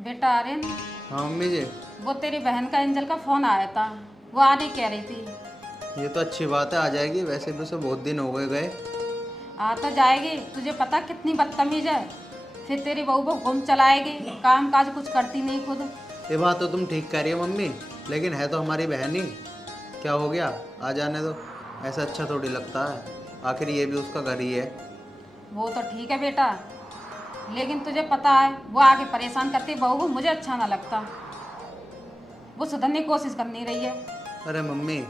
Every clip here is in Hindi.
बेटा आर्यन, हाँ मम्मी जी। वो तेरी बहन का एंजल का फोन आया था, वो आने कह रही थी। ये तो अच्छी बात है, आ जाएगी। वैसे भी उसे बहुत दिन हो गए गए। आ तो जाएगी, तुझे पता कितनी बदतमीज है। फिर तेरी बहू को घूम चलाएगी, काम काज कुछ करती नहीं खुद। ये बात तो तुम ठीक कह रही हो मम्मी, लेकिन है तो हमारी बहन ही। क्या हो गया, आ जाने दो। ऐसा अच्छा थोड़ी लगता है, आखिर ये भी उसका घर ही है। वो तो ठीक है बेटा, लेकिन तुझे पता है वो आगे परेशान करती बहू को, मुझे अच्छा ना लगता। वो सुधरने की कोशिश कर नहीं रही है। अरे मम्मी,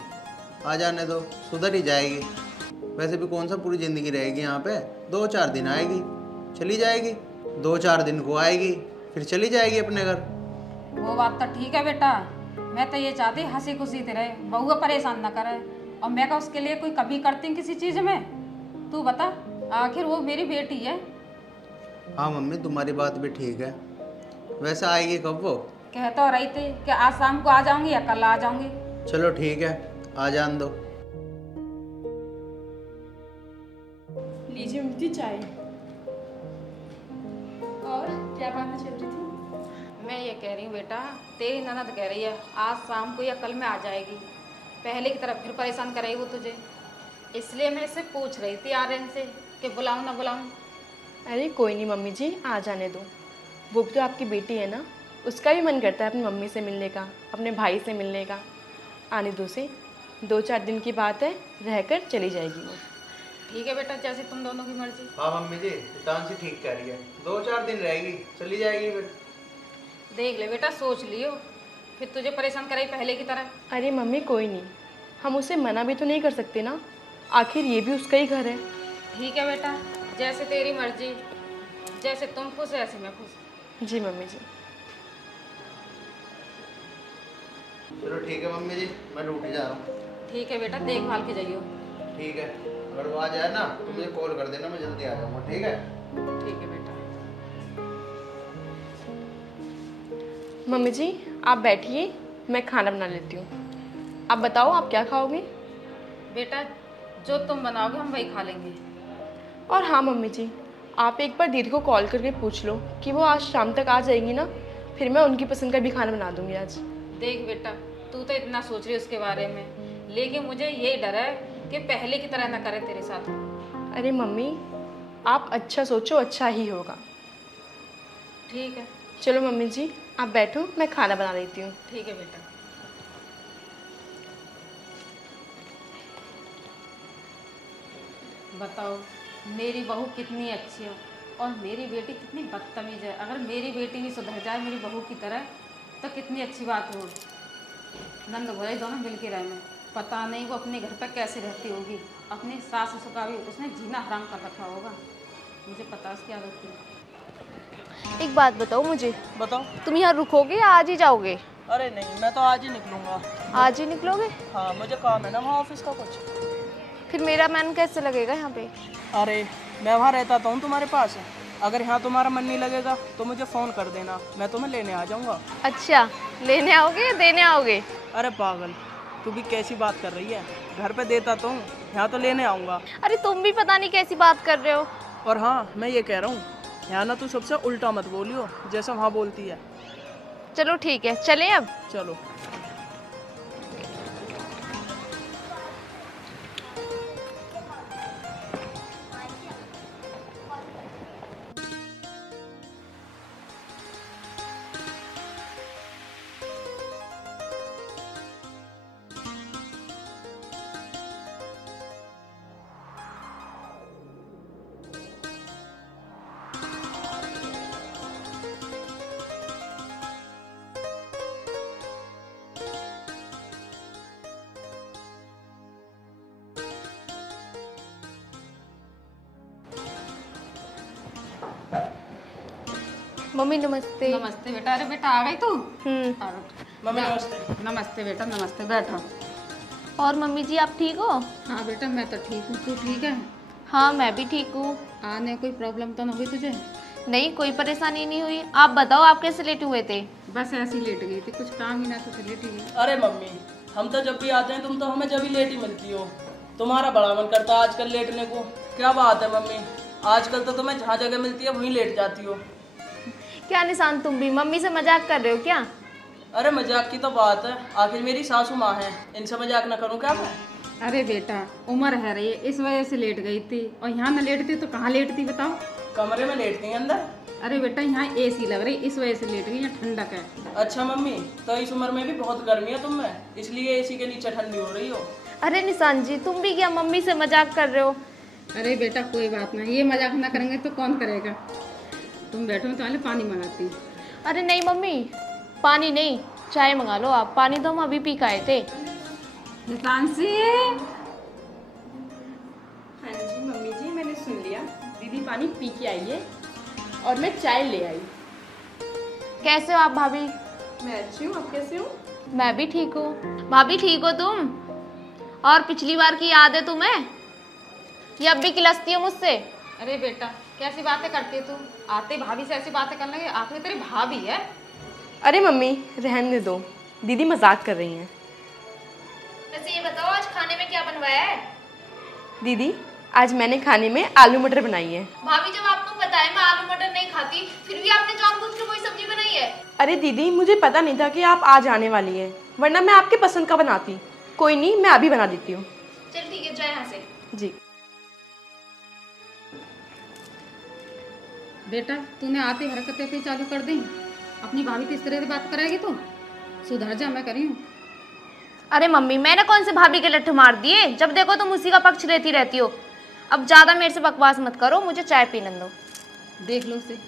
आ जाने दो, सुधर ही जाएगी। वैसे भी कौन सा पूरी ज़िंदगी रहेगी यहाँ पे। 2-4 दिन आएगी, चली जाएगी। 2-4 दिन को आएगी, फिर चली जाएगी अपने घर। वो बात तो ठीक है बेटा, मैं तो ये चाहती हंसी खुशी रहे, बहू को परेशान ना करे। और मैं का उसके लिए कोई कमी करती हूँ किसी चीज़ में? तू बता, आखिर वो मेरी बेटी है। हाँ मम्मी, तुम्हारी बात भी ठीक है। वैसे आएगी कब वो? कह तो रही थी कि आज शाम को आ जाऊंगी या कल आ जाऊंगी। चलो ठीक है, आ जान दो। लीजिए मिलती चाय। और क्या बात चल रही थी? मैं ये कह रही हूँ बेटा, तेरी ननद कह रही है आज शाम को या कल में आ जाएगी। पहले की तरफ फिर परेशान करेगी वो तुझे, इसलिए मैं इससे पूछ रही थी आर्यन से कि बुलाऊं ना बुलाऊं। अरे कोई नहीं मम्मी जी, आ जाने दो। वो भी तो आपकी बेटी है ना, उसका भी मन करता है अपनी मम्मी से मिलने का, अपने भाई से मिलने का। आने दो से, 2-4 दिन की बात है, रहकर चली जाएगी वो। ठीक है बेटा, जैसे तुम दोनों की मर्जी। हाँ मम्मी जी, पितांशी ठीक कह रही है। 2-4 दिन रहेगी, चली जाएगी फिर। देख ले बेटा, सोच लियो, फिर तुझे परेशान करेगी पहले की तरह। अरे मम्मी कोई नहीं, हम उसे मना भी तो नहीं कर सकते ना, आखिर ये भी उसका ही घर है। ठीक है बेटा, जैसे तेरी मर्जी, जैसे तुम खुश है ऐसे मैं खुश। जी मम्मी जी। चलो ठीक है मम्मी जी, मैं ड्यूटी जा रहा हूँ। ठीक है बेटा, देखभाल के जाइयो। ठीक है, अगर वो आ जाए ना तो मुझे कॉल कर देना, मैं जल्दी आ जाऊँगा। ठीक है? ठीक है बेटा। मम्मी जी आप बैठिए, मैं खाना बना लेती हूँ। आप बताओ आप क्या खाओगे? बेटा जो तुम बनाओगे हम वही खा लेंगे। और हाँ मम्मी जी, आप एक बार दीदी को कॉल करके पूछ लो कि वो आज शाम तक आ जाएंगी ना, फिर मैं उनकी पसंद का भी खाना बना दूँगी आज। देख बेटा, तू तो इतना सोच रही है उसके बारे में, लेकिन मुझे यही डर है कि पहले की तरह ना करे तेरे साथ। अरे मम्मी आप अच्छा सोचो, अच्छा ही होगा। ठीक है। चलो मम्मी जी आप बैठो, मैं खाना बना लेती हूँ। ठीक है बेटा। बताओ, मेरी बहू कितनी अच्छी है और मेरी बेटी कितनी बदतमीज है। अगर मेरी बेटी भी सुधर जाए मेरी बहू की तरह तो कितनी अच्छी बात हो। नंद भोले दोनों मिल के रहना। पता नहीं वो अपने घर पर कैसे रहती होगी, अपनी सास ससुर का भी उसने जीना हराम कर रखा होगा। मुझे पता उसकी आदत की। एक बात बताओ मुझे, बताओ। तुम यहाँ रुकोगे या आज ही जाओगे? अरे नहीं, मैं तो आज ही निकलूंगा। आज ही निकलोगे? हाँ, मुझे काम है ना वहाँ ऑफिस का कुछ। फिर मेरा मन कैसे लगेगा यहाँ पे? अरे मैं वहाँ रहता तो हूँ तुम्हारे पास। अगर यहाँ तुम्हारा मन नहीं लगेगा तो मुझे फ़ोन कर देना, मैं तुम्हें लेने आ जाऊँगा। अच्छा, लेने आओगे या देने आओगे? अरे पागल, तू भी कैसी बात कर रही है? घर पे देता तो हूँ, यहाँ तो लेने आऊँगा। अरे तुम भी पता नहीं कैसी बात कर रहे हो। और हाँ, मैं ये कह रहा हूँ, यहाँ ना तू सबसे उल्टा मत बोलियो जैसा वहाँ बोलती है। चलो ठीक है, चलें अब? चलो। मम्मी नमस्ते। नमस्ते बेटा। अरे बेटा आ गई तू? मम्मी नमस्ते। नमस्ते बेटा, नमस्ते, बैठो। और मम्मी जी आप ठीक हो? हाँ बेटा मैं तो ठीक हूँ, तू ठीक है? हाँ मैं भी ठीक हूँ। आने कोई प्रॉब्लम तो नहीं हुई तुझे? नहीं कोई परेशानी नहीं हुई। आप बताओ आप कैसे लेटे हुए थे? बस ऐसे ही लेट गई थी, कुछ काम ही ना था तो लेट ही गई। अरे मम्मी, हम तो जब भी आते हैं तुम तो हमें जब भी लेट ही मिलती हो। तुम्हारा बड़ा मन करता है आजकल लेटने को। क्या बात है मम्मी, आजकल तो तुम्हें जहाँ जगह मिलती है वहीं लेट जाती हो। क्या निशान, तुम भी मम्मी से मजाक कर रहे हो क्या? अरे मजाक की तो बात है, आखिर मेरी सासू माँ है, इनसे मजाक ना करूँ क्या मैं? अरे बेटा उम्र है रही है, इस वजह से लेट गई थी, और यहाँ न लेटती तो कहाँ लेटती बताओ। कमरे में लेटती हैं अंदर? अरे बेटा यहाँ एसी लग रही, इस वजह से लेट गई, यहाँ ठंडक है। अच्छा मम्मी, तो इस उम्र में भी बहुत गर्मी है तुम में, इसलिए एसी के नीचे ठंडी हो रही हो। अरे निशान जी, तुम भी क्या मम्मी से मजाक कर रहे हो? अरे बेटा कोई बात नहीं, ये मजाक ना करेंगे तो कौन करेगा। तुम बैठो, मैं तुम्हारे पानी मंगाती हूँ। अरे नहीं मम्मी, पानी नहीं, चाय मंगा लो आप, पानी तो हम अभी पी के आए थे। निशांशी, हाँ जी मम्मी जी, मैंने सुन लिया। दीदी पानी पी के आई है और मैं चाय ले आई। कैसे हो आप भाभी? मैं अच्छी हूँ, आप कैसे हो? मैं भी ठीक हूँ। भाभी ठीक हो तुम? और पिछली बार की याद है तुम्हें? ये अब भी किलसती हो मुझसे? अरे बेटा कैसी बातें करती है तू, आते भाभी से ऐसी बातें करने लगे, आखिर तेरी भाभी है। अरे मम्मी रहने दो, दीदी मजाक कर रही हैं। वैसे ये बताओ आज खाने में क्या बनवाया है? दीदी आज मैंने खाने में आलू मटर बनाई है। भाभी जब आपको पता है मैं आलू मटर नहीं खाती, फिर भी आपने जानबूझ के कोई सब्जी बनाई है? अरे दीदी मुझे पता नहीं था कि आप आज आने वाली हैं, वरना मैं आपके पसंद का बनाती। कोई नहीं, मैं अभी बना देती हूँ। चल ठीक है, जाए यहाँ से। जी। बेटा तूने आते हरकतें पे चालू कर दी, अपनी भाभी तो इस तरह से बात करेगी तो सुधर जा, मैं करी हूँ। अरे मम्मी, मैंने कौन से भाभी के लट्ठे मार दिए? जब देखो तुम उसी का पक्ष लेती रहती हो। अब ज्यादा मेरे से बकवास मत करो, मुझे चाय पीने दो। देख लो उसे।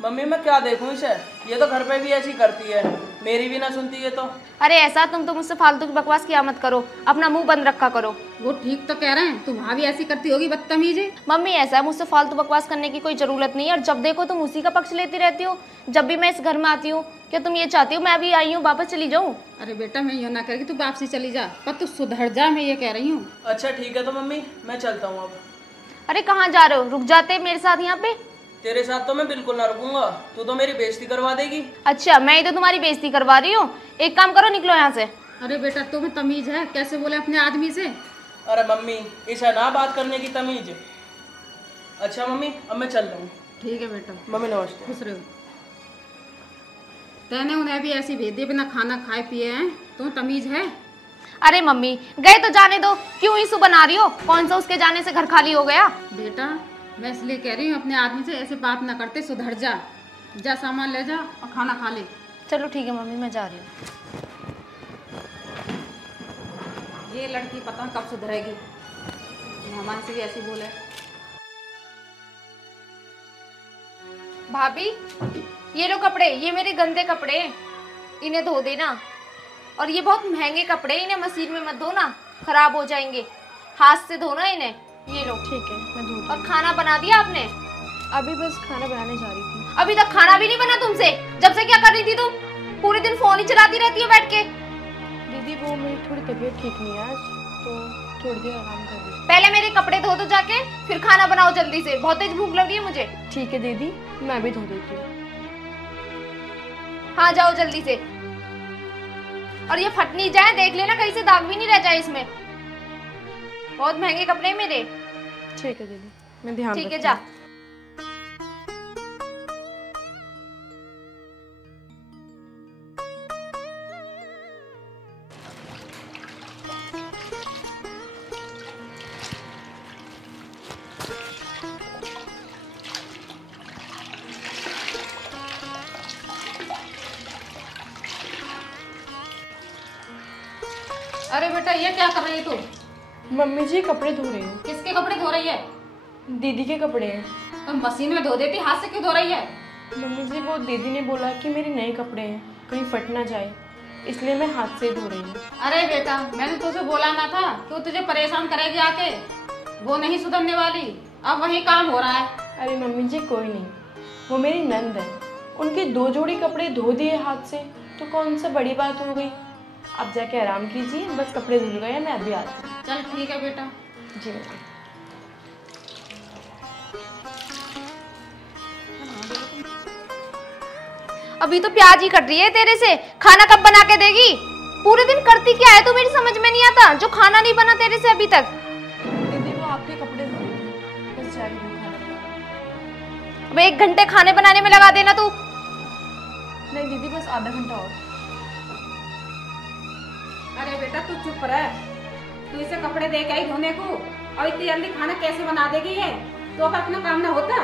मम्मी मैं क्या देखूं इसे, ये तो घर पे भी ऐसी करती है, मेरी भी ना सुनती है तो। अरे ऐसा तुम तो मुझसे फालतू की बकवास किया मत करो, अपना मुंह बंद रखा करो। वो ठीक तो कह रहे हैं, तू भाभी ऐसी करती होगी बदतमीज है। मम्मी ऐसा है, मुझसे फालतू बकवास करने की कोई जरूरत नहीं है, और जब देखो तुम उसी का पक्ष लेती रहती हो। जब भी मैं इस घर में आती हूँ, क्या तुम ये चाहती हो मैं अभी आई हूँ वापस चली जाऊँ? अरे बेटा मैं ये ना करेगी, तू वापसी चली जा, पर तू सुधर जा, मैं ये कह रही हूँ। अच्छा ठीक है तो मम्मी मैं चलता हूँ अब। अरे कहाँ जा रहे हो? रुक जाते मेरे साथ यहाँ पे। तेरे साथ तो मैं बिल्कुल ना रुकूंगा, तू तो मेरी बेइज्जती करवा देगी। अच्छा मैं ही तो तुम्हारी बेइज्जती करवा रही हूँ, एक काम करो निकलो यहाँ से। अरे बेटा तुम्हें तमीज है, कैसे बोले अपने आदमी से। अरे मम्मी इसे ना बात करने की तमीज। अच्छा मम्मी अब मैं चल रहा हूँ। ठीक है बेटा, मम्मी नमस्ते। खुश रहो। तैने उन्हें भी ऐसी भेज दिया, बिना खाना खाए पिए हैं, तो तमीज है। अरे मम्मी गए तो जाने दो, क्यों इशू बना रही हो? कौन सा उसके जाने से घर खाली हो गया? बेटा मैं इसलिए कह रही हूँ अपने आदमी से ऐसे बात ना करते, सुधर जा, जा सामान ले जा और खाना खा ले। चलो ठीक है मम्मी, मैं जा रही हूँ। ये लड़की पता कब सुधरेगी, मेहमान से भी ऐसे बोले। भाभी ये लो कपड़े, ये मेरे गंदे कपड़े हैं, इन्हें धो देना। और ये बहुत महंगे कपड़े, इन्हें मशीन में मत धोना, खराब हो जाएंगे, हाथ से धोना इन्हें। ये लो। ठीक है मैं धो। और खाना बना दिया आपने? अभी बस खाना बनाने जा रही थी। अभी तक खाना भी नहीं बना तुमसे? जब से क्या कर रही थी तुम? पूरे दिन फोन ही चलाती रहती हो बैठ के। दीदी वो मेरी थोड़ी तबीयत ठीक नहीं है आज, तो थोड़ी देर आराम कर रही हूँ। पहले मेरे कपड़े धो दो जाके, फिर खाना बनाओ जल्दी से, बहुत तेज भूख लगी है मुझे। ठीक है दीदी, मैं भी धो देती हूँ। हाँ जाओ जल्दी से। और ये फट नहीं जाए, देख लेना कहीं से दाग भी नहीं रह जाए इसमें, बहुत महंगे कपड़े हैं मेरे। ठीक है दीदी, मैं ध्यान ठीक है रखूंगी। जा। अरे बेटा ये क्या कर रही है तू? मम्मी जी कपड़े धो रही हूँ। किसके कपड़े धो रही है? दीदी के कपड़े हैं। तो मशीन में धो देती, हाथ से क्यों धो रही है? मम्मी जी वो दीदी ने बोला कि मेरे नए कपड़े हैं, कहीं फट ना जाए, इसलिए मैं हाथ से धो रही हूँ। अरे बेटा मैंने तुझे बोला ना था कि वो तुझे परेशान करेगी आके, वो नहीं सुधरने वाली, अब वही काम हो रहा है। अरे मम्मी जी कोई नहीं, वो मेरी नंद है, उनके 2 जोड़ी कपड़े धो दिए हाथ से तो कौन सा बड़ी बात हो गई। अब जाके आराम कीजिए, बस कपड़े धुल गए, मैं अभी आती हूँ। चल ठीक है बेटा। जी मैम। अभी तो प्याज ही कट रही है तेरे से, खाना कब बना के देगी? पूरे दिन करती क्या है तू, मेरी समझ में नहीं आता, जो खाना नहीं बना तेरे से अभी तक। दीदी वो आपके कपड़े धो रही थी, बस जा रही हूँ खाना बनाने। अब 1 घंटे खाने बनाने में लगा देना तू। नहीं दीदी, बस आधा घंटा और। अरे बेटा तू चुप रह, तू इसे कपड़े दे के आई धोने को और इतनी जल्दी खाना कैसे बना देगी ये? तो अब अपना काम ना होता?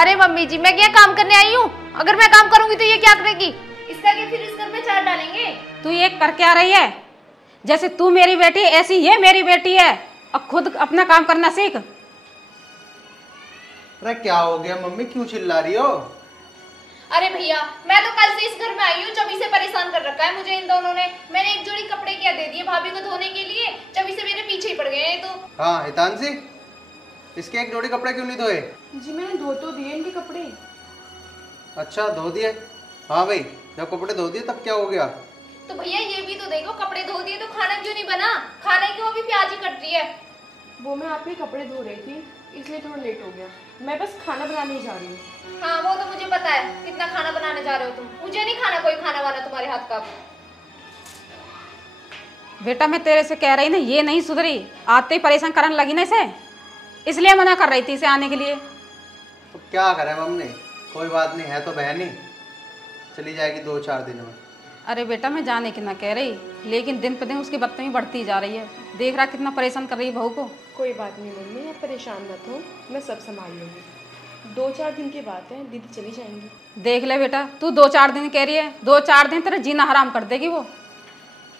अरे मम्मी जी, मैं क्या काम करने आई हूँ? अगर मैं काम करूंगी तो ये क्या करेगी? इसका क्या फिर इस घर में चार डालेंगे? तू ये कर क्या रही है? जैसे तू मेरी बेटी ऐसी ये मेरी बेटी है, और खुद अपना काम करना सीख। अरे क्या हो गया मम्मी, क्यों चिल्ला रही हो? अरे भैया, मैं तो कल से इस घर में आई हूँ, जब इसे परेशान कर रखा है मुझे इन दोनों ने। मैंने एक जोड़ी कपड़े क्या दे दिए भाभी को धोने के लिए, जब इसे मेरे पीछे ही पड़ गए हैं। तो हाँ हितांशी, इसके एक जोड़ी कपड़े क्यों नहीं धोए? जी मैंने धो तो दिए इनके कपड़े। अच्छा धो दिए? हाँ भाई, जब कपड़े धो दिए तब क्या हो गया? तो भैया ये भी तो देखो, कपड़े धो दिए तो खाना क्यों नहीं बना? खाने की वो भी प्याज ही कट रही है। वो मैं आपके कपड़े धो रही थी, इसलिए थोड़ा लेट हो गया। मैं बस खाना बनाने ही जा रही हूँ। हाँ वो तो मुझे पता है, कितना खाना बनाने जा रहे हो तुम। मुझे नहीं खाना कोई खाना वाना तुम्हारे हाथ का। बेटा मैं तेरे से कह रही ना, ये नहीं सुधरी, आते ही परेशान करने लगी ना इसे, इसलिए मना कर रही थी इसे आने के लिए। तो क्या करे मम्मी, कोई बात नहीं, है तो बहन ही, चली जाएगी 2-4 दिन में। अरे बेटा मैं जाने की ना कह रही, लेकिन दिन पर दिन उसकी बदतमीजी बढ़ती जा रही है। देख रहा कितना परेशान कर रही है बहू को। कोई बात नहीं मम्मी, आप परेशान मत हो, मैं सब संभाल लूँगी। 2-4 दिन की बात है, दीदी चली जाएंगी। देख ले बेटा, तू 2-4 दिन कह रही है, 2-4 दिन तेरा जीना हराम कर देगी वो।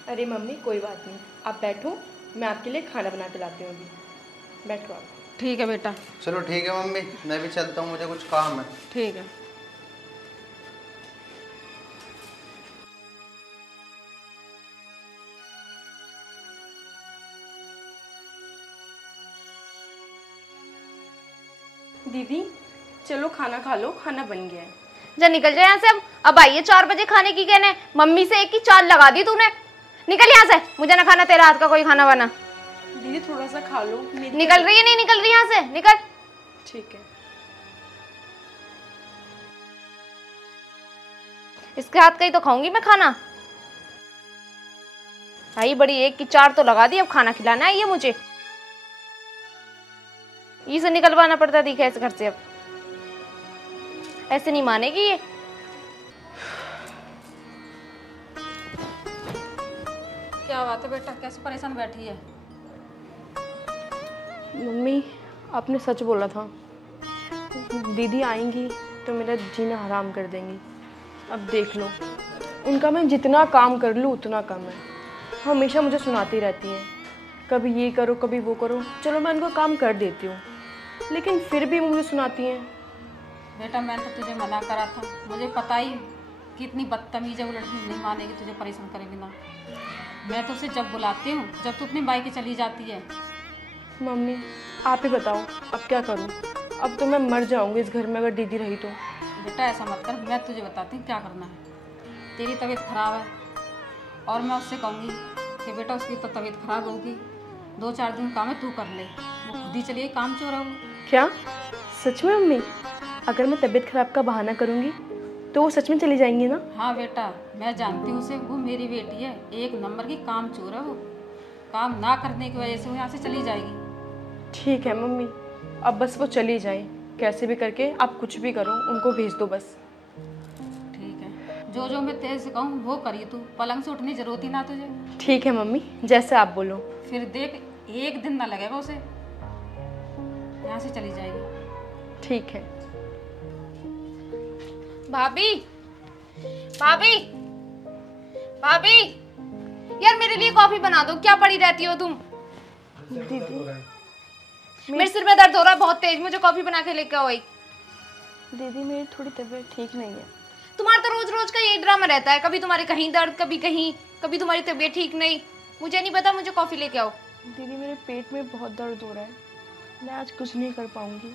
अरे मम्मी कोई बात नहीं, आप बैठो, मैं आपके लिए खाना बना के लाती हूँ अभी। बैठो आप। ठीक है बेटा। चलो ठीक है मम्मी, मैं भी चलता हूँ, मुझे कुछ काम है। ठीक है। दीदी चलो खाना खा लो, खाना बन गया है। जा निकल जाए यहाँ से। अब आई है 4 बजे खाने की कहने, मम्मी से एक ही चाल लगा दी तूने। निकल यहाँ से, मुझे ना खाना तेरा हाथ का कोई खाना बना। दीदी थोड़ा सा खा लो। निकल रही है? नहीं निकल रही यहाँ से, निकल। ठीक है। इसके हाथ का ही तो खाऊंगी मैं खाना। आई बड़ी एक की 4 तो लगा दी, अब खाना खिलाना है ये मुझे। इसे निकलवाना पड़ता दिखा इस घर से। अब ऐसे नहीं मानेगी ये। क्या बात है बेटा, कैसे परेशान बैठी है? मम्मी आपने सच बोला था, दीदी आएंगी तो मेरा जीना हराम कर देंगी। अब देख लो, उनका मैं जितना काम कर लूँ उतना कम है। हमेशा मुझे सुनाती रहती हैं, कभी ये करो कभी वो करो। चलो मैं उनको काम कर देती हूँ, लेकिन फिर भी मुझे सुनाती हैं। बेटा मैंने तो तुझे मना करा था, मुझे पता ही कितनी बदतमीज है वो लड़की, नहीं मानेगी, तुझे परेशान करे बिना। मैं तो उसे जब बुलाती हूँ जब तू अपनी बाइक चली जाती है। मम्मी आप ही बताओ अब क्या करूँ? अब तो मैं मर जाऊँगी इस घर में अगर दीदी रही तो। बेटा ऐसा मत कर, मैं तुझे बताती हूँ क्या करना है। तेरी तबीयत खराब है और मैं उससे कहूँगी कि बेटा उसकी तो तबीयत खराब होगी, 2-4 दिन काम है तू कर ले, वो खुद ही चलिए, काम चोर है वो। क्या सच में मम्मी? अगर मैं तबीयत खराब का बहाना करूँगी तो वो सच में चली जाएंगी ना? हाँ बेटा मैं जानती हूँ उसे, वो मेरी बेटी है, एक नंबर की काम चोर है वो। काम ना करने की वजह से वो यहाँ से चली जाएगी। ठीक है मम्मी, अब बस वो चली जाए, कैसे भी करके आप कुछ भी करो, उनको भेज दो बस। ठीक है, जो जो मैं तेरे से कहूँ वो करिए, तू पलंग से उठने की जरूरत ही ना तुझे। ठीक है मम्मी, जैसे आप बोलो। फिर देख एक दिन ना लगेगा उसे, यहाँ से चली जाएगी। ठीक है। भाभी भाभी भाभी, यार मेरे लिए कॉफी बना दो। क्या पड़ी रहती हो तुम? दीदी मेरे सिर में दर्द हो रहा है बहुत तेज, मुझे कॉफी बना के लेके आओ एक। दीदी मेरी थोड़ी तबीयत ठीक नहीं है। तुम्हारा तो रोज रोज का यही ड्रामा रहता है, कभी तुम्हारे कहीं दर्द, कभी कहीं, कभी तुम्हारी तबीयत ठीक नहीं। मुझे नहीं पता, मुझे कॉफी लेके आओ। दीदी मेरे पेट में बहुत दर्द हो रहा है, मैं आज कुछ नहीं कर पाऊंगी।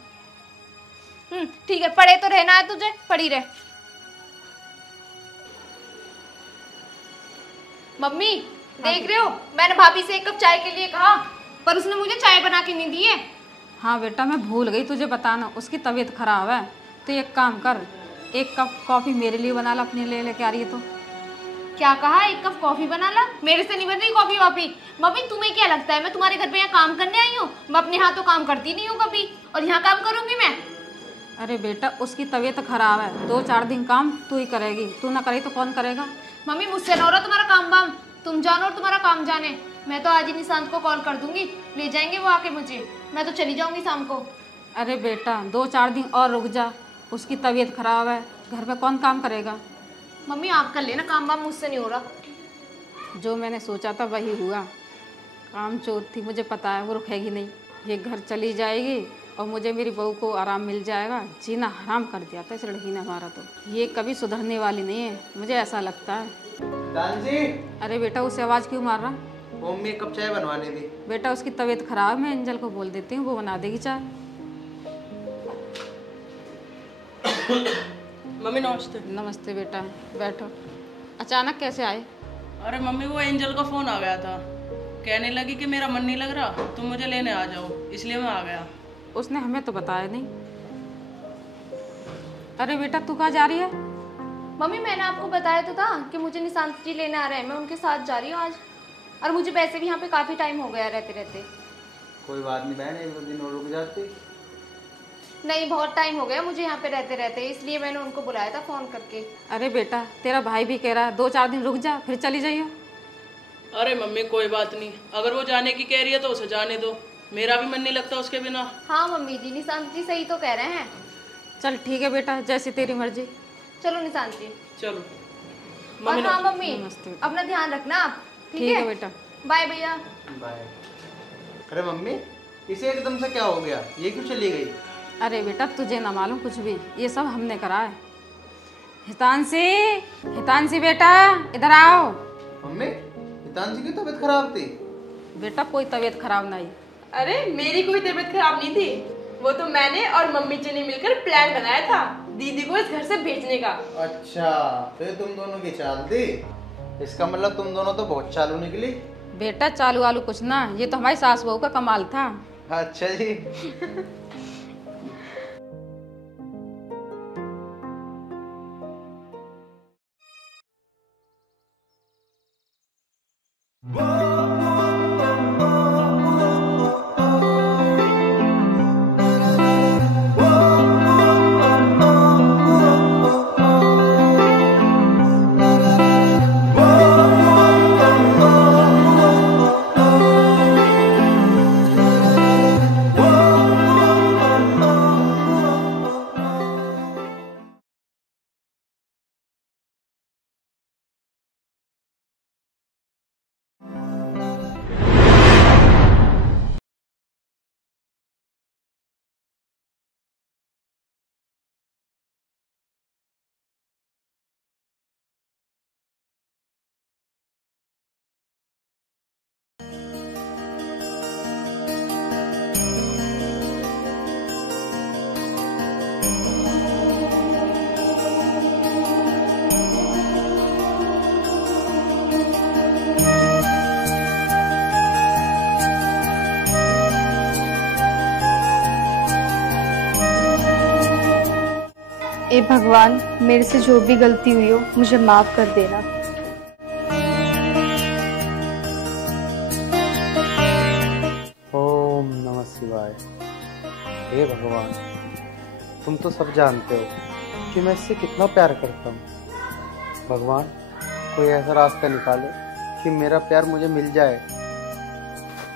ठीक है, पड़े तो रहना है तुझे, पड़ी रह। मम्मी देख रहे हो, मैंने भाभी से 1 कप चाय के लिए कहा, पर उसने मुझे चाय बना के नहीं दी है। हाँ बेटा मैं भूल गई तुझे बताना, उसकी तबीयत खराब है, तो एक काम कर, 1 कप कॉफ़ी मेरे लिए बना ला, अपने लिए लेके आ रही है तो। क्या कहा? 1 कप कॉफी बना ला? मेरे से नहीं बन रही कॉफी वापी। मम्मी तुम्हें क्या लगता है मैं तुम्हारे घर पे यहाँ काम करने आई हूँ? मैं अपने हाथों काम करती नहीं हूँ कभी, और यहाँ काम करूंगी मैं? अरे बेटा उसकी तबीयत खराब है, 2-4 दिन काम तू ही करेगी, तू ना करेगी तो कौन करेगा? मम्मी मुझसे ना हो रहा तुम्हारा काम वाम, तुम जानो और तुम्हारा काम जाने। मैं तो आज ही निशांत को कॉल कर दूंगी, ले जाएंगे वो आके मुझे, मैं तो चली जाऊंगी शाम को। अरे बेटा 2-4 दिन और रुक जा, उसकी तबीयत खराब है, घर में कौन काम करेगा? मम्मी आप कर लेना काम वाम, मुझसे नहीं हो रहा। जो मैंने सोचा था वही हुआ। काम चोर थी, मुझे पता है वो रुकेगी नहीं, ये घर चली जाएगी और मुझे मेरी बहू को आराम मिल जाएगा। जीना हराम कर दिया था इस लड़की ने हमारा, तो ये कभी सुधरने वाली नहीं है, मुझे ऐसा लगता है। दानजी, अरे बेटा उसे आवाज़ क्यों मार रहा? मम्मी एक कप चाय बनवानी थी। बेटा उसकी तबीयत खराब है, मैं एंजल को बोल देती हूँ, वो बना देगी चाय। मम्मी नमस्ते। नमस्ते बेटा, बैठो। अचानक कैसे आए? अरे मम्मी वो एंजल का फ़ोन आ गया था, कहने लगी कि मेरा मन नहीं लग रहा, तुम मुझे लेने आ जाओ, इसलिए मैं आ गया। उसने हमें तो बताया नहीं। अरे बेटा तू कहाँ जा रही है? मम्मी मैंने आपको बताया तो था कि मुझे निशांत जी लेने आ रहे हैं, मैं उनके साथ जा रही हूँ आज। और मुझे वैसे भी यहाँ पे काफ़ी टाइम हो गया रहते रहते। कोई बात नहीं बहन, 1-2 दिन और रुक जाती। नहीं बहुत टाइम हो गया मुझे यहाँ पे रहते रहते, इसलिए मैंने उनको बुलाया था फ़ोन करके। अरे बेटा तेरा भाई भी कह रहा है 2-4 दिन रुक जा फिर चली जाइए। अरे मम्मी कोई बात नहीं, अगर वो जाने की कह रही है तो उसे जाने दो, मेरा भी मन नहीं लगता उसके बिना। हाँ मम्मी जी, निशांत जी सही तो कह रहे हैं। चल ठीक है बेटा, जैसी तेरी मर्जी। चलो निशांत जी। चलो और हाँ मम्मी नमस्ते। अपना ध्यान रखना आप, ठीक है बेटा। बाय भैया। बाय। अरे मम्मी इसे एकदम से क्या हो गया, ये क्यों चली गई? अरे बेटा तुझे ना मालूम कुछ भी, ये सब हमने करा है। हितांशी, हितांशी बेटा इधर आओ। मम्मी हितांशी की तबीयत खराब थी? बेटा कोई तबीयत खराब नहीं। अरे मेरी कोई तबीयत खराब नहीं थी, वो तो मैंने और मम्मी जी ने मिलकर प्लान बनाया था दीदी को इस घर से भेजने का। अच्छा तो ये तुम दोनों की चाल थी, इसका मतलब तुम दोनों तो बहुत चालू निकली। बेटा चालू वालू कुछ ना, ये तो हमारी सास बहू का कमाल था। अच्छा जी। ए भगवान, मेरे से जो भी गलती हुई हो मुझे माफ कर देना। ओम नमः शिवाय। हे भगवान, तुम तो सब जानते हो कि मैं इससे कितना प्यार करता हूँ। भगवान कोई ऐसा रास्ता निकालो कि मेरा प्यार मुझे मिल जाए।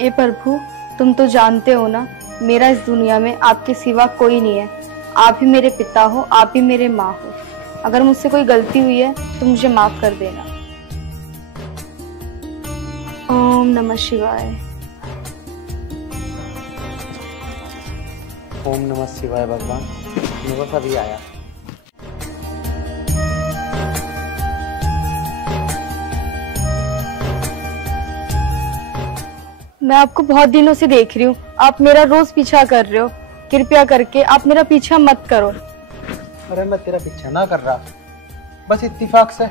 ए प्रभु, तुम तो जानते हो ना, मेरा इस दुनिया में आपके सिवा कोई नहीं है। आप ही मेरे पिता हो, आप ही मेरे माँ हो। अगर मुझसे कोई गलती हुई है तो मुझे माफ कर देना। ओम नमः शिवाय। ओम नमः शिवाय। भगवान मेरे को अभी आया। मैं आपको बहुत दिनों से देख रही हूँ, आप मेरा रोज पीछा कर रहे हो। कृपया करके आप मेरा पीछा मत करो। अरे मैं तेरा पीछा ना कर रहा, बस इत्तेफाक से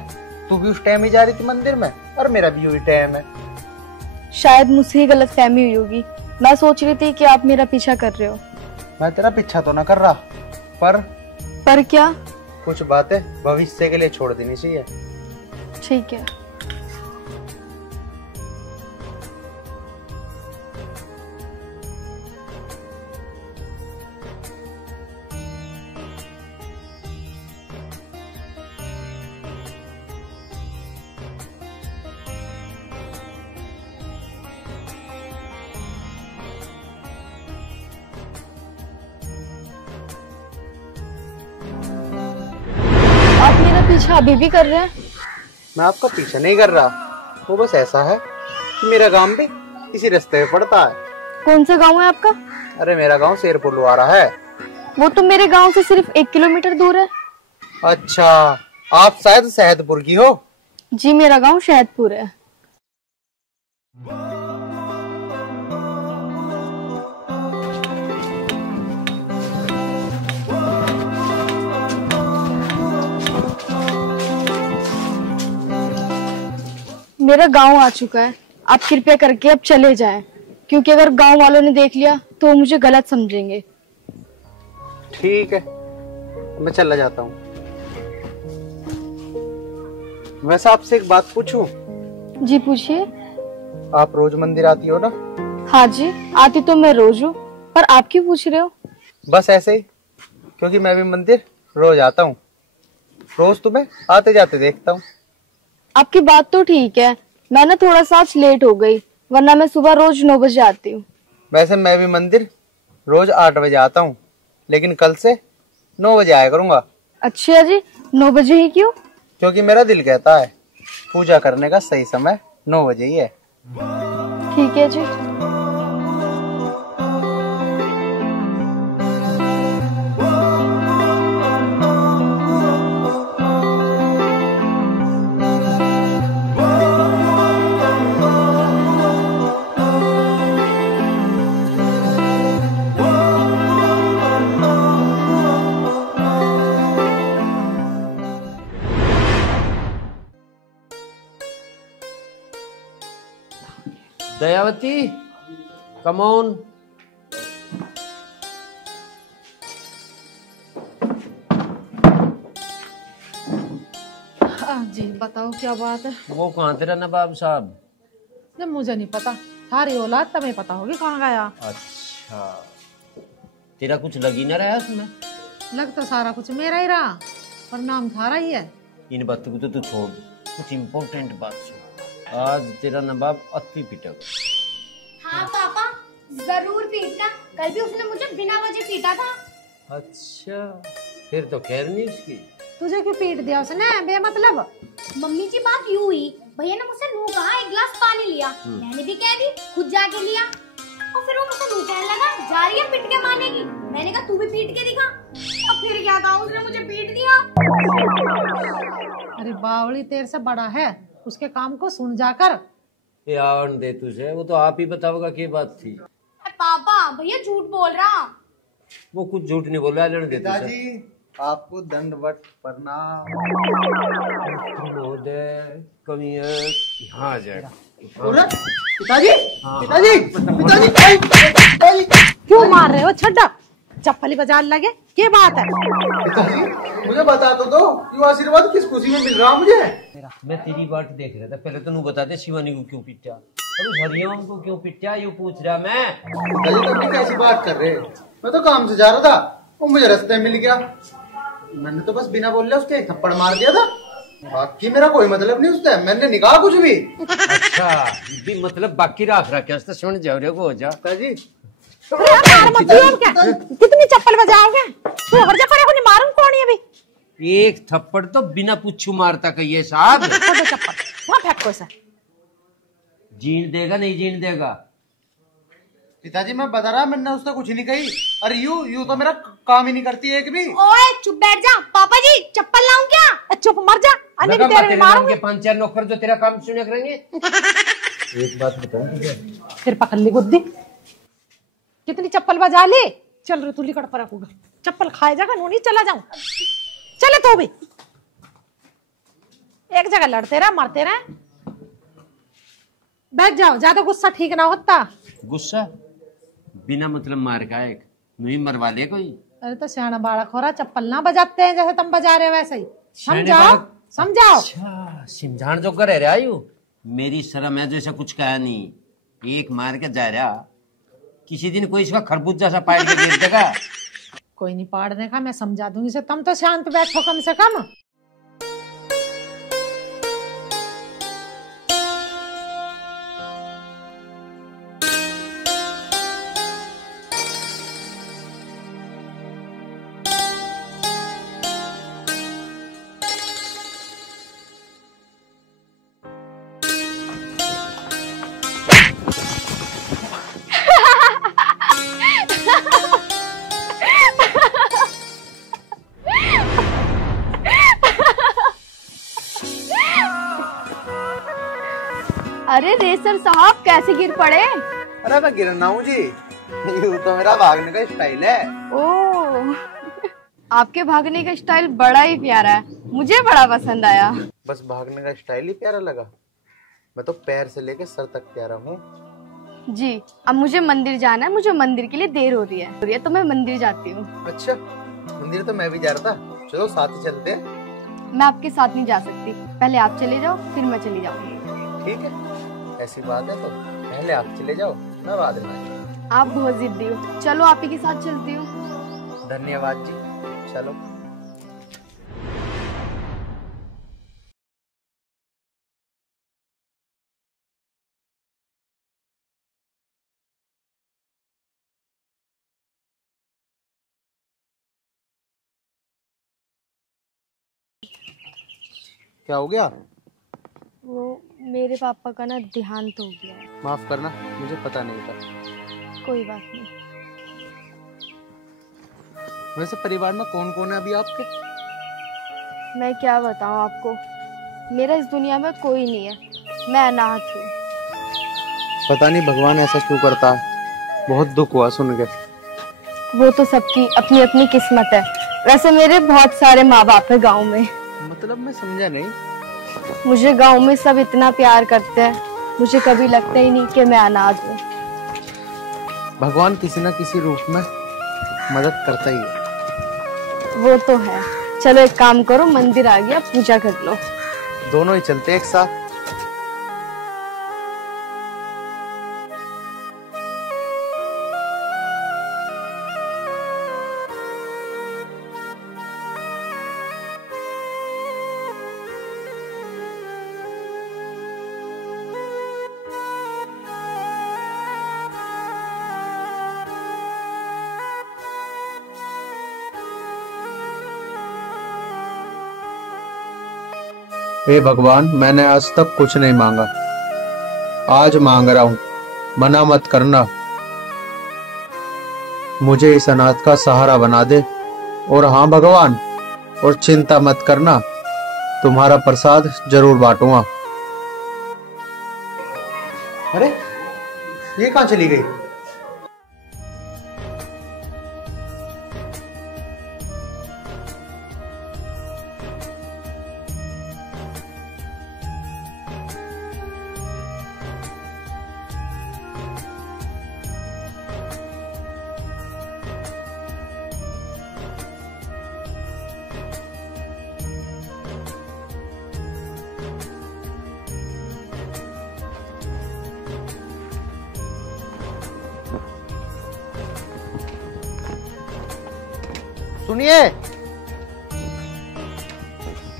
तू भी उस टाइम ही जा रही थी मंदिर में और मेरा भी वही टाइम है। शायद मुझसे ही गलतफहमी हुई होगी। मैं सोच रही थी कि आप मेरा पीछा कर रहे हो। मैं तेरा पीछा तो ना कर रहा, पर क्या? कुछ बातें भविष्य के लिए छोड़ देनी चाहिए। ठीक है। पीछा अभी भी कर रहे हैं? मैं आपका पीछा नहीं कर रहा, वो बस ऐसा है कि मेरा गांव भी इसी रास्ते पे पड़ता है। कौन सा गांव है आपका? अरे मेरा गांव शेरपुर लुआरा है। वो तो मेरे गांव से सिर्फ 1 किलोमीटर दूर है। अच्छा, आप शायद शहदपुर की हो। जी, मेरा गांव शहदपुर है। मेरा गांव आ चुका है, आप कृपया करके अब चले जाएं, क्योंकि अगर गांव वालों ने देख लिया तो वो मुझे गलत समझेंगे। ठीक है, मैं चला जाता हूँ। वैसे आपसे एक बात पूछूं? जी पूछिए। आप रोज मंदिर आती हो ना? हाँ जी, आती तो मैं रोज हूँ, पर आप क्यों पूछ रहे हो? बस ऐसे ही, क्योंकि मैं भी मंदिर रोज आता हूँ, रोज तुम्हें आते जाते देखता हूँ। आपकी बात तो ठीक है, मैं ना थोड़ा सा आज लेट हो गई, वरना मैं सुबह रोज 9 बजे आती हूँ। वैसे मैं भी मंदिर रोज 8 बजे आता हूँ, लेकिन कल से 9 बजे आया करूंगा। अच्छा जी, 9 बजे ही क्यों? क्योंकि मेरा दिल कहता है पूजा करने का सही समय 9 बजे ही है। ठीक है जी। Dayawati, come on. जी बताओ क्या बात है? वो कहाँ तेरा नवाब साहब? नहीं मुझे नहीं पता, थारी औलाद तुम्हें पता होगी कहाँ गया। अच्छा, तेरा कुछ लग ही ना रहा उसमें? लग तो सारा कुछ मेरा ही रहा, पर नाम थारा ही है। इन बातों को तो तू छोड़, कुछ इम्पोर्टेंट बात सुन। आज तेरा नवाब अति पिटेगा। हाँ पापा, जरूर पीटना। कल भी उसने मुझे बिना वजह पीटा था। अच्छा, फिर तो खैर नहीं उसकी। तुझे क्यों पीट दिया उसने बेमतलब? मम्मी जी बात यूं हुई, भैया ने मुझसे नू कहा, एक गिलास पानी लिया, मैंने भी कह दी, खुद जाके लिया, और फिर वो मुझसे नू कहने लगा जा रही है पिट के मानेगी। मैंने कहा तू भी पीट के दिखा, और फिर क्या कहा, उसने मुझे पीट दिया। अरे बावली तेरे से बड़ा है, उसके काम को सुन जाकर। यार दे तुझे, वो तो आप ही बताओगा क्या बात थी। पापा भैया झूठ बोल रहा। वो कुछ झूठ नहीं बोल रहा, लड़ दे तुझे। पिताजी आपको दंडवत प्रणाम। महोदय कमी है, यहाँ आ जाएगा। पिताजी पिताजी पिताजी पिताजी क्यों मार रहे हो? छड्डा चप्पली बाजार लगे, क्या बात है? पिताजी मुझे बता तो दो, ये आशीर्वाद किस खुशी में मिल रहा मुझे? मैं तेरी बात देख रहा था, पहले तो नू बता दे शिवानी को क्यों पिटा और उस हरिओम को क्यों पिटा, ये पूछ रहा मैं। पिताजी तुम कैसी बात कर रहे? मैं तो काम से जा रहा था, वो मुझे रास्ते में मिल गया, मैंने तो बस बिना बोले उसके एक थप्पड़ मार दिया था। बाकी मेरा कोई मतलब नहीं उससे, मैंने नहीं कहा कुछ भी। अच्छा, भी मतलब बाकी रख रहा क्या सुन जाओ रे को हो जा। पिताजी कितनी चप्पल बजाओगे? तू हर जगह को नहीं मारूं कौन है अभी? एक थप्पड़ तो बिना पुच्छू मारता कहिए साहब। चप्पल वहाँ फेंको इसे। जीन देगा नहीं जीन देगा? पिताजी मैं बता रहा, मैंने उससे कुछ नहीं कही। अरे यू तो मेरा काम ही नहीं करती एक भी। ओए चुप बैठ जा। पापा जी चप्पल लाऊं क्या? चुप मर जा, अन्य भी तेरे मारूंगी। 5-4 नौकर जो तेरा काम सुने करेंगे। एक बात बताऊं तुझे, फिर पकड़ ली बुद्धि। कितनी चप्पल बजा ली? चल रे तू लिकड़ पर रखूंगा, चप्पल खाए जाकर नूनी चला जाऊं। चले तो भी एक जगह लड़ते रहे मरते रहे। बैठ जाओ, ज्यादा गुस्सा ठीक ना होता। गुस्सा बिना मतलब मार का एक नहीं मरवा ले कोई। अरे तो सियाना बालक हो रहा, चप्पल ना बजाते हैं जैसे तुम बजा रहे हो वैसे ही। समझाओ समझाओ। अच्छा सिमझाण जो कर रहा यू, मेरी शर्म है जैसा कुछ कहा नहीं, एक मार के जा रहा, किसी दिन कोई इसका खरबूजा सा पाड़ के गिर देगा। कोई नहीं पाड़ने का, मैं समझा दूंगी से। तुम तो शांत बैठो कम से कम। अरे रेसर साहब कैसे गिर पड़े? अरे मैं गिरना हूँ जी, ये तो मेरा भागने का स्टाइल है। ओह, आपके भागने का स्टाइल बड़ा ही प्यारा है, मुझे बड़ा पसंद आया। बस भागने का स्टाइल ही प्यारा लगा? मैं तो पैर से लेके सर तक प्यारा हूँ जी। अब मुझे मंदिर जाना है, मुझे मंदिर के लिए देर हो रही है तो मैं मंदिर जाती हूँ। अच्छा, मंदिर तो मैं भी जा रहा था, चलो साथ ही चलते हैं। मैं आपके साथ नहीं जा सकती, पहले आप चले जाओ फिर मैं चली जाऊंगी। ठीक है, ऐसी बात है तो पहले आप चले जाओ, मैं बाद में आऊंगा। आप बहुत जिद्दी हो, चलो आप ही के साथ चलती हूँ। धन्यवाद जी, चलो। क्या हो गया? वो मेरे पापा का ना देहांत हो गया है। माफ करना, मुझे पता नहीं था। कोई बात नहीं। वैसे परिवार में कौन कौन है अभी आपके? मैं क्या बताऊं आपको, मेरा इस दुनिया में कोई नहीं है, मैं अनाथ हूँ। पता नहीं भगवान ऐसा क्यों करता है, बहुत दुख हुआ सुन के। वो तो सबकी अपनी अपनी किस्मत है। वैसे मेरे बहुत सारे माँ बाप है गाँव में। मतलब मैं समझा नहीं। मुझे गाँव में सब इतना प्यार करते हैं, मुझे कभी लगता ही नहीं कि मैं अनाथ हूँ। भगवान किसी न किसी रूप में मदद करता ही है। वो तो है। चलो एक काम करो, मंदिर आ गया, पूजा कर लो। दोनों ही चलते एक साथ। हे भगवान, मैंने आज तक कुछ नहीं मांगा, आज मांग रहा हूं, मना मत करना। मुझे इस अनाथ का सहारा बना दे। और हाँ भगवान, और चिंता मत करना, तुम्हारा प्रसाद जरूर बांटूंगा। अरे ये कहाँ चली गई? सुनिए,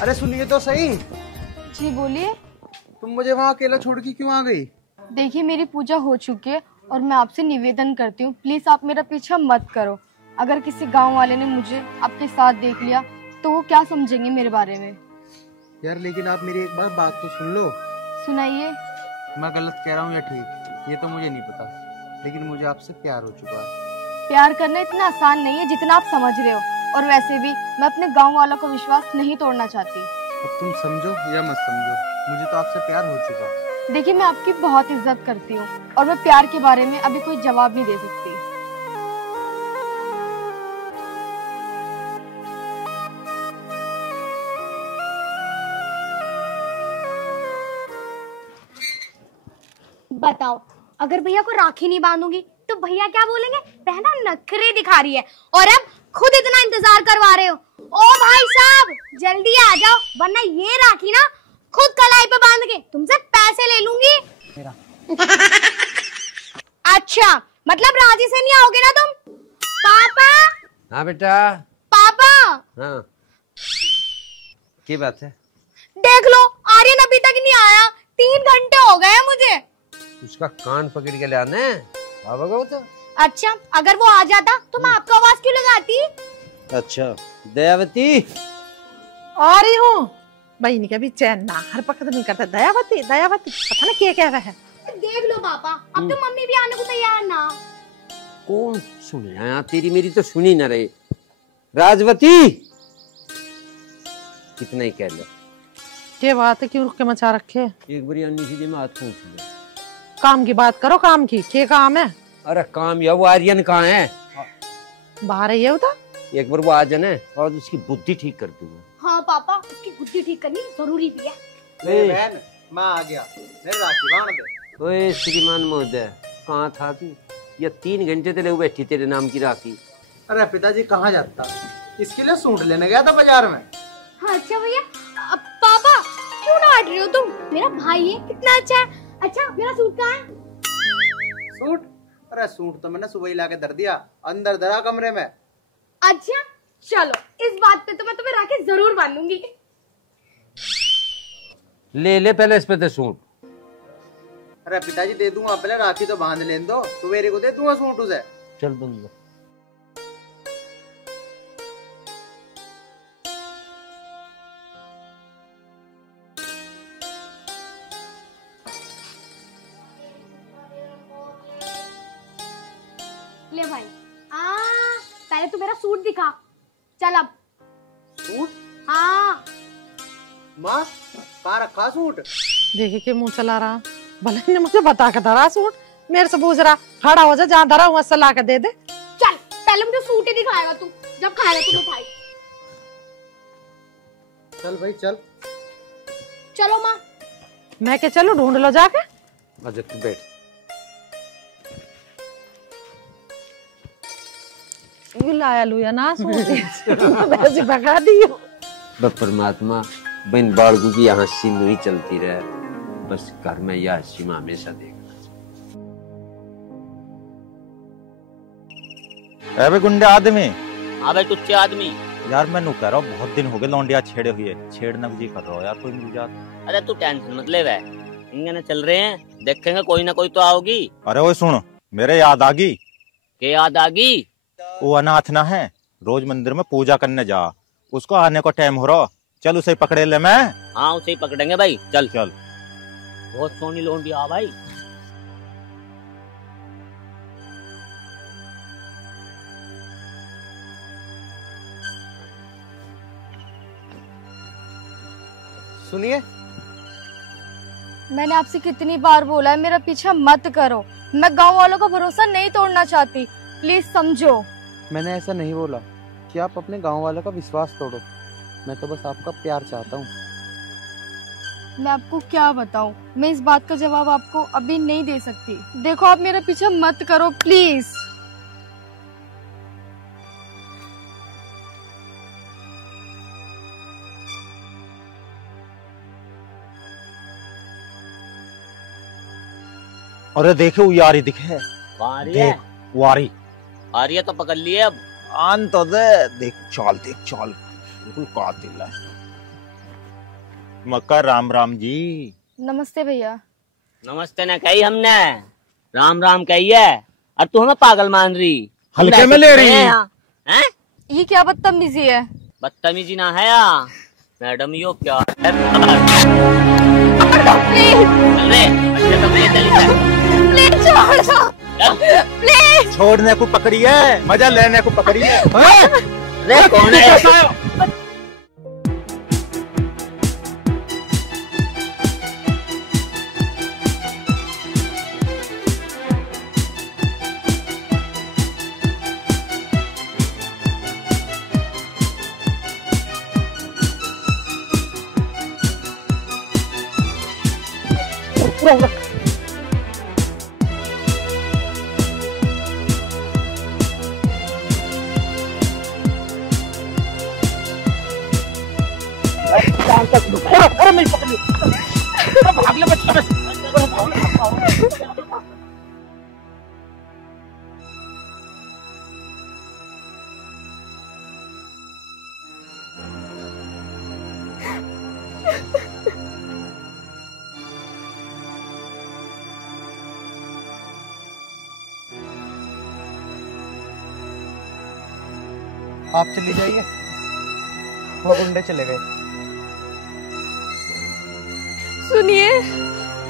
अरे सुनिए तो सही। जी बोलिए। तुम मुझे वहाँ अकेला छोड़ के क्यों आ गई? देखिए मेरी पूजा हो चुकी है और मैं आपसे निवेदन करती हूँ, प्लीज आप मेरा पीछा मत करो। अगर किसी गांव वाले ने मुझे आपके साथ देख लिया तो वो क्या समझेंगे मेरे बारे में? यार लेकिन आप मेरी एक बार बात तो सुन लो। सुनाइए। मैं गलत कह रहा हूँ या ठीक, ये तो मुझे नहीं पता, लेकिन मुझे आपसे प्यार हो चुका है। प्यार करना इतना आसान नहीं है जितना आप समझ रहे हो, और वैसे भी मैं अपने गांव वालों का विश्वास नहीं तोड़ना चाहती। अब तुम समझो या मत समझो, मुझे तो आपसे प्यार हो चुका। देखिए मैं आपकी बहुत इज्जत करती हूँ और मैं प्यार के बारे में अभी कोई जवाब नहीं दे सकती। बताओ, अगर भैया को राखी नहीं बांधूंगी तो भैया क्या बोलेंगे? बहना नखरे दिखा रही है, और अब खुद इतना इंतजार करवा रहे हो। ओ भाई साहब जल्दी आ जाओ, वरना ये राखी ना खुद कलाई पे बांध के तुमसे पैसे ले लूंगी। अच्छा मतलब राजी से नहीं आओगे ना तुम? पापा। हाँ बेटा। पापा। हाँ क्या बात है? देख लो आर्यन अभी तक नहीं आया, 3 घंटे हो गए मुझे। उसका कान पकड़ के लाने वो तो। अच्छा अगर वो आ जाता तो मैं आपको आवाज क्यों लगाती? अच्छा दयावती आ रही हूँ। बहन के भी चैन ना हर वक्त नहीं करता। दयावती दयावती पता नहीं क्या है। देख लो पापा, अब तो मम्मी भी आने को तैयार ना। कौन सुने यहाँ, तेरी मेरी तो सुनी ना रहे। राजवती कितना ही कह लो, क्या बात है, क्यों रुक के मचा रखे? एक बारी अन्नी सीधे में हाथ पूछ ले। काम की बात करो, काम की। क्या काम है? अरे काम या वो आर्यन कहाँ है? बाहर है ये बता। एक बार वो आ जाने और उसकी बुद्धि ठीक कर दूंगा। हाँ पापा, उसकी बुद्धि ठीक करनी जरूरी भी है। बहन मैं आ गया, मेरे राखी बांध दे। ओए श्रीमान महोदय, कहाँ था तू? ये 3 घंटे तेरे बैठी तेरे नाम की राखी। अरे पिताजी कहाँ जाता, इसके लिए सूट लेने गया था बाजार में। हाँ अच्छा भैया। पापा क्यों ना हट रहे हो तुम? मेरा भाई है, कितना अच्छा है। अच्छा मेरा सूट कहाँ है? सूट? अरे सूट तो मैंने सुबह ही लाके धर दिया, अंदर धरा कमरे में। अच्छा चलो, इस बात पे तो मैं तुम्हें राखी जरूर बांधूंगी। ले पहले इस पे दे सूट। अरे पिताजी दे दूंगा, पहले राखी तो बांध लेने दो, सवेरे को दे दूंगा सूट उसे। चल बंद। ले भाई, पहले तू मेरा सूट दिखा। चल अब। सूट? हाँ। माँ कहाँ रखा सूट? देखिए के मुंह चला रहा, भले ने मुझे बता के धरा सूट, मेरे से पूछ रहा। खड़ा हो जा, जहाँ धरा वहां से ला के दे दे। चल पहले मुझे सूट ही दिखाएगा तू, जब खाएगा तू मिठाई। चल भाई चल। चलो माँ। मैं क्या चलूं, ढूंढ लो जाके। अच्छा तू बैठ। ये लाया लुया ना सूट वैसे भगा दियो। बस परमात्मा बहन बाड़गू की यहाँ हंसी नहीं चलती रहे, बस घर में यह हंसी में हमेशा देखना। अबे गुंडे आदमी। हाँ भाई टुच्चे आदमी। यार मैं नु कह रहा हूँ, बहुत दिन हो गए लौंडिया छेड़े हुए, छेड़ना जी कर रहा हो यार, कोई मिल जाता। अरे तू टेंशन मत ले, इंगने चल रहे हैं, देखेंगे कोई ना कोई तो आओगी। अरे वो सुन, मेरे याद आ गई। के याद आ गई? वो अनाथ ना है, रोज मंदिर में पूजा करने जा, उसको आने को टाइम हो रहा, चल उसे पकड़े ले। मैं हाँ उसे ही पकड़ेंगे भाई, चल चल। बहुत सोनी लौंडी आ भाई। सुनिए, मैंने आपसे कितनी बार बोला है मेरा पीछा मत करो। मैं गांव वालों का भरोसा नहीं तोड़ना चाहती, प्लीज समझो। मैंने ऐसा नहीं बोला कि आप अपने गांव वालों का विश्वास तोड़ो, मैं तो बस आपका प्यार चाहता हूँ। मैं आपको क्या बताऊं, मैं इस बात का जवाब आपको अभी नहीं दे सकती। देखो आप मेरा पीछा मत करो प्लीज। अरे देखे वो यारी दिखे, वहाँ आ रही है, वारी आ रही है तो पकड़ लिए अब। आन तो दे, देख चाल बिल्कुल कातिल है। मक्का राम राम जी। नमस्ते भैया। नमस्ते न कही हमने, राम राम कही है, और तू हमें पागल मान रही, हल्के में ले रही है। हैं? ये क्या बदतमीजी है? बदतमीजी ना है या मैडम, यो क्या है? प्लीज छोड़ने को पकड़ी है, मजा लेने को पकड़ी है। अरे कौन है? आप चली जाइए, वो गुंडे चले गए। सुनिए,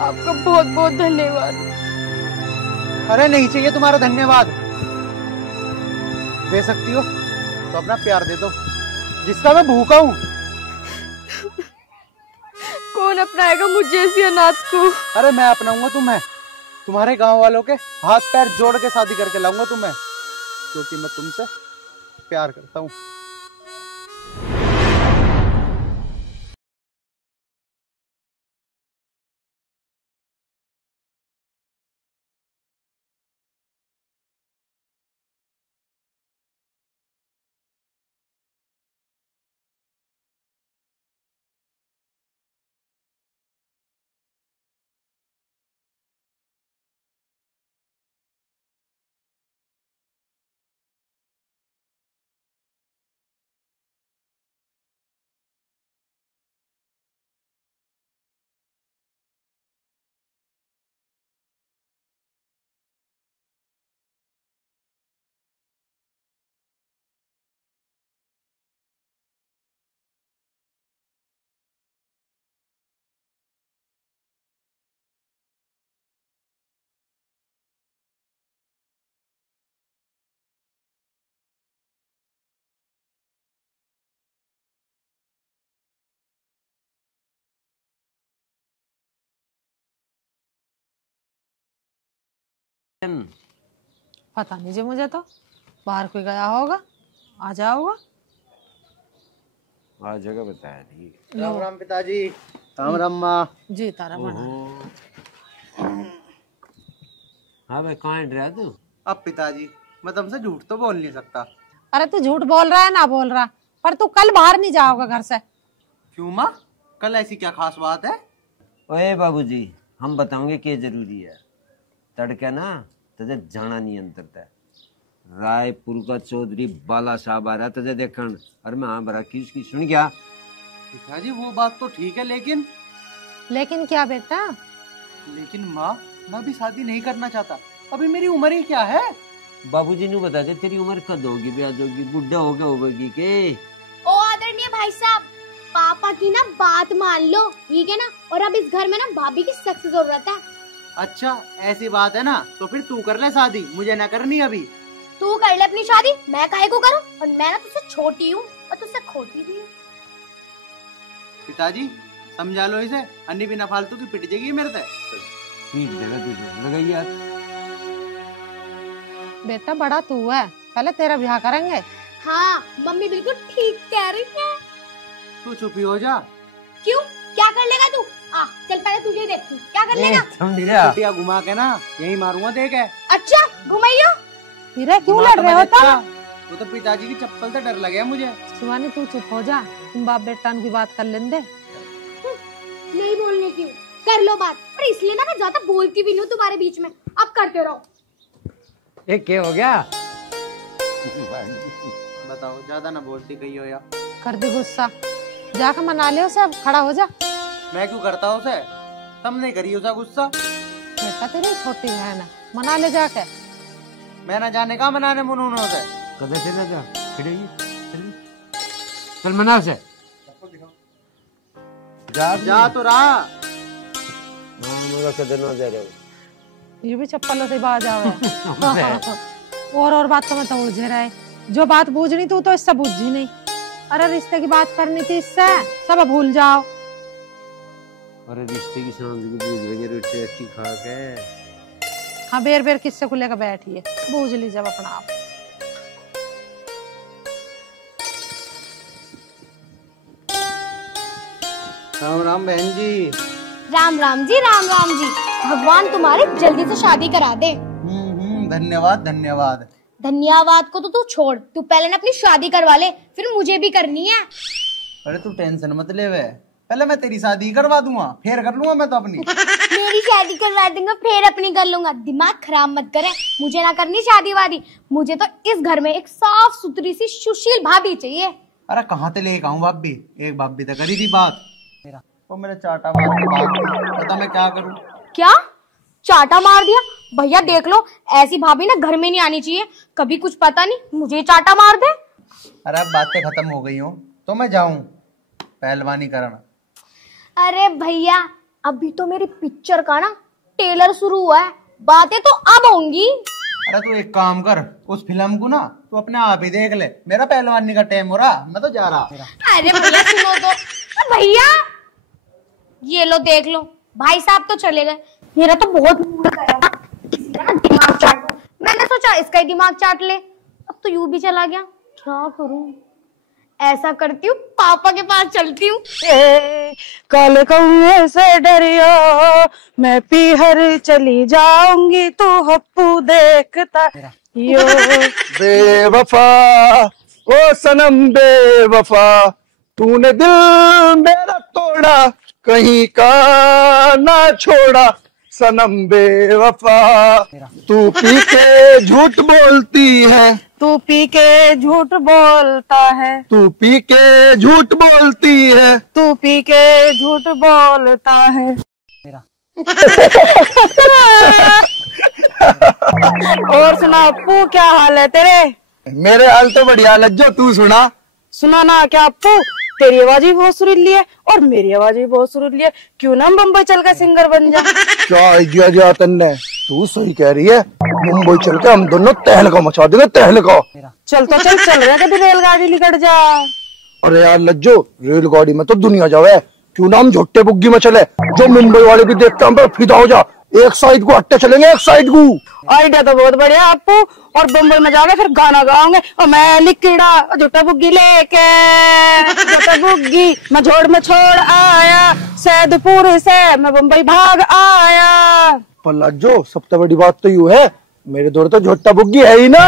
आपका बहुत बहुत धन्यवाद। अरे नहीं चाहिए तुम्हारा धन्यवाद, दे सकती हो तो अपना प्यार दे दो, जिसका मैं भूखा हूँ। कौन अपनाएगा मुझ जैसी अनाथ को? अरे मैं अपनाऊंगा तुम्हें, तुम्हारे गांव वालों के हाथ पैर जोड़ के शादी करके लाऊंगा तुम्हें, क्योंकि मैं तुमसे प्यार करता हूँ। पता नहीं जी, मुझे तो बाहर कोई गया होगा, आ जाओगा। आ जगह बताया नहीं। राम राम पिताजी। राम राम माँ जी। तारा बना। हाँ भाई, कहाँ रहा तू? अब पिताजी मैं तुमसे झूठ तो बोल नहीं सकता। अरे तू झूठ बोल रहा है ना बोल रहा, पर तू कल बाहर नहीं जाओगा घर से। क्यों माँ, कल ऐसी क्या खास बात है? ओए बाबूजी, हम बताओगे क्या जरूरी है। तड़के ना तुझे जाना नहीं अंतरता, रायपुर का चौधरी बाला साहब आ रहा तुझे देखन, और मैं हाँ बरा की उसकी सुन गया। पिताजी वो बात तो ठीक है, लेकिन क्या बेटा? लेकिन माँ, मैं भी शादी नहीं करना चाहता, अभी मेरी उम्र ही क्या है। बाबूजी ने बता दे तेरी उम्र कद होगी, ब्याज होगी, बुढ़ा हो गया होगी के? ओ आदरणीय भाई साहब, पापा की ना बात मान लो, ठीक है ना? और अब इस घर में ना भाभी की सख्त जरूरत है। अच्छा ऐसी बात है ना, तो फिर तू कर ले शादी, मुझे ना करनी अभी। तू कर ले अपनी शादी, मैं काहे को करूं? और मैं ना तुझसे छोटी हूँ और तुझसे खोटी भी हूँ। पिताजी समझा लो इसे, अन्नी बिना फालतू की पिट जाएगी मेरे से। पीट देगा तुझे, लगाइए यार। बेटा बड़ा तू है, पहले तेरा ब्याह करेंगे। हाँ मम्मी बिल्कुल ठीक कह रही है। तू चुप ही हो जा। क्यों, क्या कर लेगा तू? चल पहले तुझे देखती हूँ, क्या कर लेगा? कुटिया घुमा के ना यही मारूंगा, देख है। अच्छा घुमाइयो। क्यों लड़ रहे हो तुम? वो तो पिताजी की चप्पल से डर लगे मुझे। शिवानी तू चुप हो जा, तुम बाप बेटा की बात कर लेंगे। नहीं बोलने की, कर लो बात। पर इसलिए ना मैं ज्यादा बोलती भी नहीं हूँ तुम्हारे बीच में, अब करते रहो। ये क्या हो गया? बताओ, ज्यादा ना बोलती कही हो या? कर दे गुस्सा, जाकर मना ले उसे, अब खड़ा हो जा। मैं क्यों करता उसे, तुम नहीं करी उसे गुस्सा। बेटा तेरी छोटी बहन है, मना ले जाके। मैं ना जाने का मनाने मुनूनों से। कदे चला जा, खड़े चल मना से। जा तो रहा। मुझे कदे ना दे रहे। ये भी चप्पलों से बाज आवे। और बात तो मैं तो उलझे रहे, जो बात बूझनी तू तो इससे बूझी नहीं। अरे रिश्ते की बात करनी थी इससे, सब भूल जाओ। अरे रिश्ते की सांस की बूझ लेंगे, रोटी अच्छी खा के। हाँ बेर बेर किससे को लेकर बैठिए, बूझ लीजिए अपना आप। राम राम बहन जी। राम राम जी, राम राम जी। भगवान तुम्हारे जल्दी से शादी करा दे। धन्यवाद धन्यवाद। धन्यवाद को तो तू छोड़, तू पहले ना अपनी शादी करवा ले, फिर मुझे भी करनी है। अरे तू टेंशन मत ले, वे पहले मैं तेरी शादी करवा दूंगा, फिर कर लूंगा मैं तो अपनी। मेरी शादी करवा दूंगा, फिर अपनी कर लूंगा। दिमाग खराब मत करे, मुझे ना करनी शादी वादी। मुझे तो इस घर में एक साफ सुथरी सी सुशील भाभी चाहिए। अरे कहाँ से लेके आऊं भाभी, एक भाभी तो करी थी बात, वो मेरा चाटा मार के भाग गई। बता मैं क्या करूं? क्या चाटा मार दिया? भैया देख लो, ऐसी भाभी ना घर में नहीं आनी चाहिए, कभी कुछ पता नहीं मुझे चाटा मार दे। अरे अब बातें खत्म हो गई हो तो मैं जाऊं पहलवानी करना। अरे भैया अभी तो मेरी पिक्चर का ना ट्रेलर शुरू हुआ है, बातें तो अब होंगी। अरे तू एक काम कर, उस फिल्म को ना तू अपने आप ही देख ले, मेरा पहलवानी का टाइम हो रहा, मैं तो जा रहा। अरे भैया सुनो तो। भैया ये लो देख लो, भाई साहब तो चले गए। मेरा तो बहुत मूड कर रहा था किसी का दिमाग चाट। मैंने सोचा इसका ही दिमाग चाट ले, अब तो यूं भी चला गया। क्या करूं? ऐसा करती हूँ, पापा के पास चलती हूँ। काले कौए से डरियो, मैं पीहर चली जाऊंगी, तू हप्पू देखता यो। बेवफा ओ सनम बेवफा, तूने दिल मेरा तोड़ा, कहीं का ना छोड़ा सनम बेवफा। तू पी के झूठ बोलती है, तू पी के झूठ बोलता है, तू पी के झूठ बोलती है, तू पी के झूठ बोलता है। और सुना अप्पू, क्या हाल है तेरे? मेरे हाल तो बढ़िया लज्जो, तू सुना। सुना ना क्या अप्पू, तेरी आवाज भी बहुत सुरीली है और मेरी आवाज भी बहुत सुरीली है, क्यों ना हम बम्बई चल कर सिंगर बन जा। क्या आइडिया दिया तन्ने, तू सही कह रही है। मुंबई चल के हम दोनों तहलका मचा देंगे, तहलका। चल तो चल रहे कभी रेलगाड़ी निकट जा। अरे यार लज्जो, रेलगाड़ी में तो दुनिया जावे, क्यों ना हम झोटे बुग्गी में चले, जो मुंबई वाले भी देखते हैं हम पर फिदा हो जा। एक साइड को हट्टे चलेंगे, एक साइड को। आइडिया तो बहुत बढ़िया आपको। और बम्बई में जाके फिर गाना गाओगे, और मैं निकड़ा झोटा बुग्गी लेके, झोटा बुग्गी मैं झोड़ में छोड़ आया, सैदपुर से मैं बम्बई भाग आया। पर लज्जो, सबसे बड़ी बात तो यूँ है, मेरे दौर तो झोटा बुग्गी है ही ना।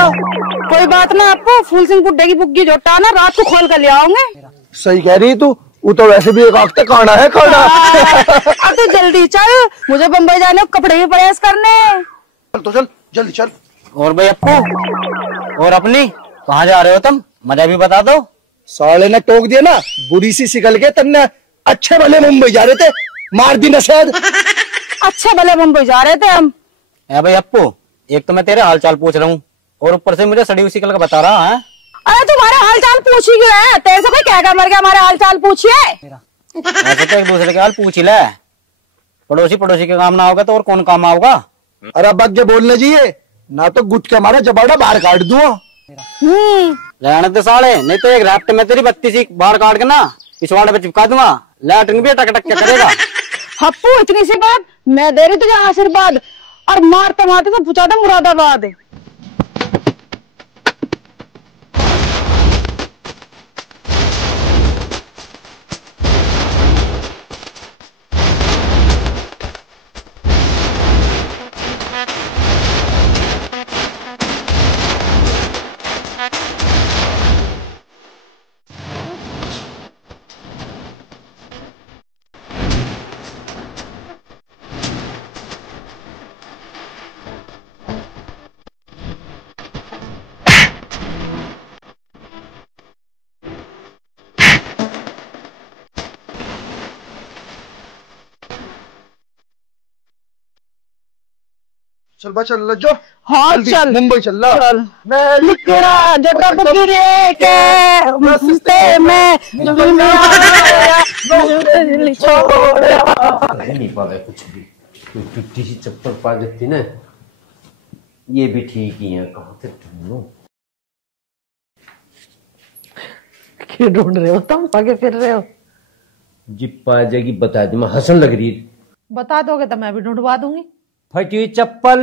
कोई बात ना आपको, फूल सिंह बुड्ढे की बुग्गी झोटा ना रात को खोल कर ले आओगे। सही कह रही तू, वो तो वैसे भी एक आखते खाना है खाना। अब तो जल्दी चल, मुझे बम्बई जाने को कपड़े भी प्रेस करने। चल तो चल, जल्दी चल। और भाई अप्पू, और अपनी कहाँ जा रहे हो तुम? मजा भी बता दो। साले ने टोक दिया ना, बुरी सी सिकल के तन्ने। अच्छे भले मुंबई जा रहे थे, मार दी नशेद। अच्छे भले मुंबई जा रहे थे हम। भाई अप्पू, एक तो मैं तेरे हालचाल पूछ रहा हूँ और ऊपर से मुझे सड़ी हुई सिकल का बता रहा है। अरे तुम्हारे हालचाल पूछ ही क्यों है? तेरे से कोई कहकर मर गया हमारे हालचाल पूछिए। ऐसे तो एक दूसरे के हाल पूछ ही ले, पड़ोसी पड़ोसी के काम ना होगा तो और कौन काम आओगा। अरे अब आगे बोलने चाहिए ना, तो गुट के हमारा जबाड़ा बाहर काट दूंगा। रहने दे साले, नहीं तो एक रात में तेरी 32 बाहर काट के ना पिछवाड़े पे चिपका दूंगा, लैट्रिन भी टक टक करेगा। हप्पू इतनी सी बात, मैं दे रही तुझे आशीर्वाद, और मारते मारते तो पूछा था मुरादाबाद। चल बा, चल लज्जो। हाँ चल, मुंबई चल रहा। चल। मैं निकला झोटा बुग्गी लेके, मस्ते में नहीं पावे कुछ भी, कोई टूटी सी चप्पल पा देती ना, ये भी ठीक ही है। कहाँ से ढूंढूं? क्यों ढूंढ रहे हो तुम? आगे फिर रहे हो? जी पा जाएगी, बता दी। मैं हंसन लग रही है। बता दोगे तो मैं भी ढूंढवा दूंगी। फटी हुई चप्पल।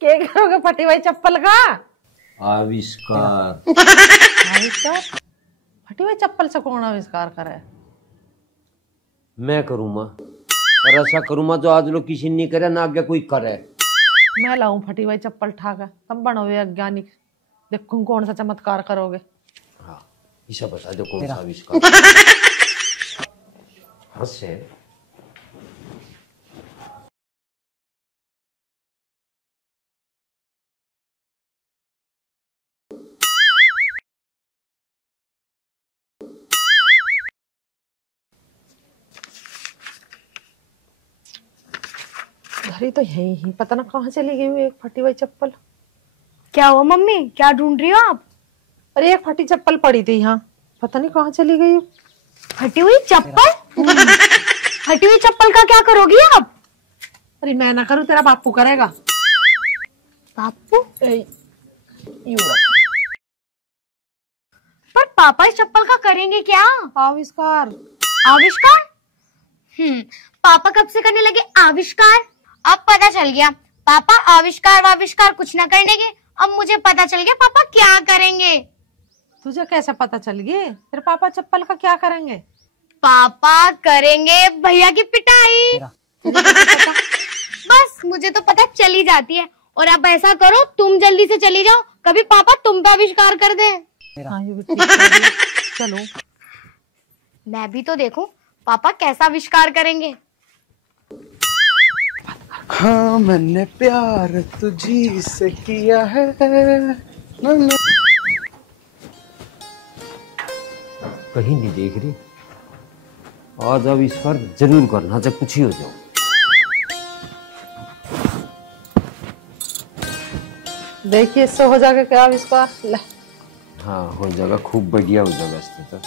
क्या करोगे फटी हुई चप्पल का? आविष्कार। आविष्कार? फटी हुई चप्पल से कौन आविष्कार करे? मैं करूँगा, और ऐसा करूँगा जो आज लोग किसी नहीं करे ना आगे कोई करे। मैं लाऊं फटी हुई चप्पल ठाकर, तब बनोगे वैज्ञानिक, देखूं कौन सा चमत्कार करोगे। हाँ, इसे बता दो कौन सा आविष्कार। हंसे। घड़ी तो यही ही, पता ना कहाँ चली गई हुई एक फटी हुई चप्पल। क्या हुआ मम्मी, क्या ढूंढ रही हो आप? अरे एक फटी चप्पल पड़ी थी यहाँ, पता नहीं कहाँ चली गई। फटी हुई चप्पल? फटी हुई चप्पल का क्या करोगी आप? अरे मैं ना करूँ, तेरा बापू करेगा। बापू? पर पापा इस चप्पल का करेंगे क्या? आविष्कार। आविष्कार? पापा कब से करने लगे आविष्कार? अब पता चल गया पापा आविष्कार वाविष्कार कुछ ना करने के। अब मुझे पता चल गया पापा क्या करेंगे। तुझे कैसे पता चल गया? तेरे पापा चप्पल का क्या करेंगे? पापा करेंगे भैया की पिटाई। बस मुझे तो पता चल ही जाती है। और अब ऐसा करो तुम जल्दी से चली जाओ, कभी पापा तुम पे आविष्कार कर दे। चलो मैं भी तो देखूं पापा कैसा आविष्कार करेंगे। हाँ मैंने प्यार तुझी से किया है। कहीं नहीं देख रही। आज अब इस बार जरूर करना, चाहे कुछ ही हो जाओ। देखिए इससे हो जाएगा क्या आविष्कार? ले। हाँ हो जाएगा, खूब बढ़िया हो जाएगा इससे तो।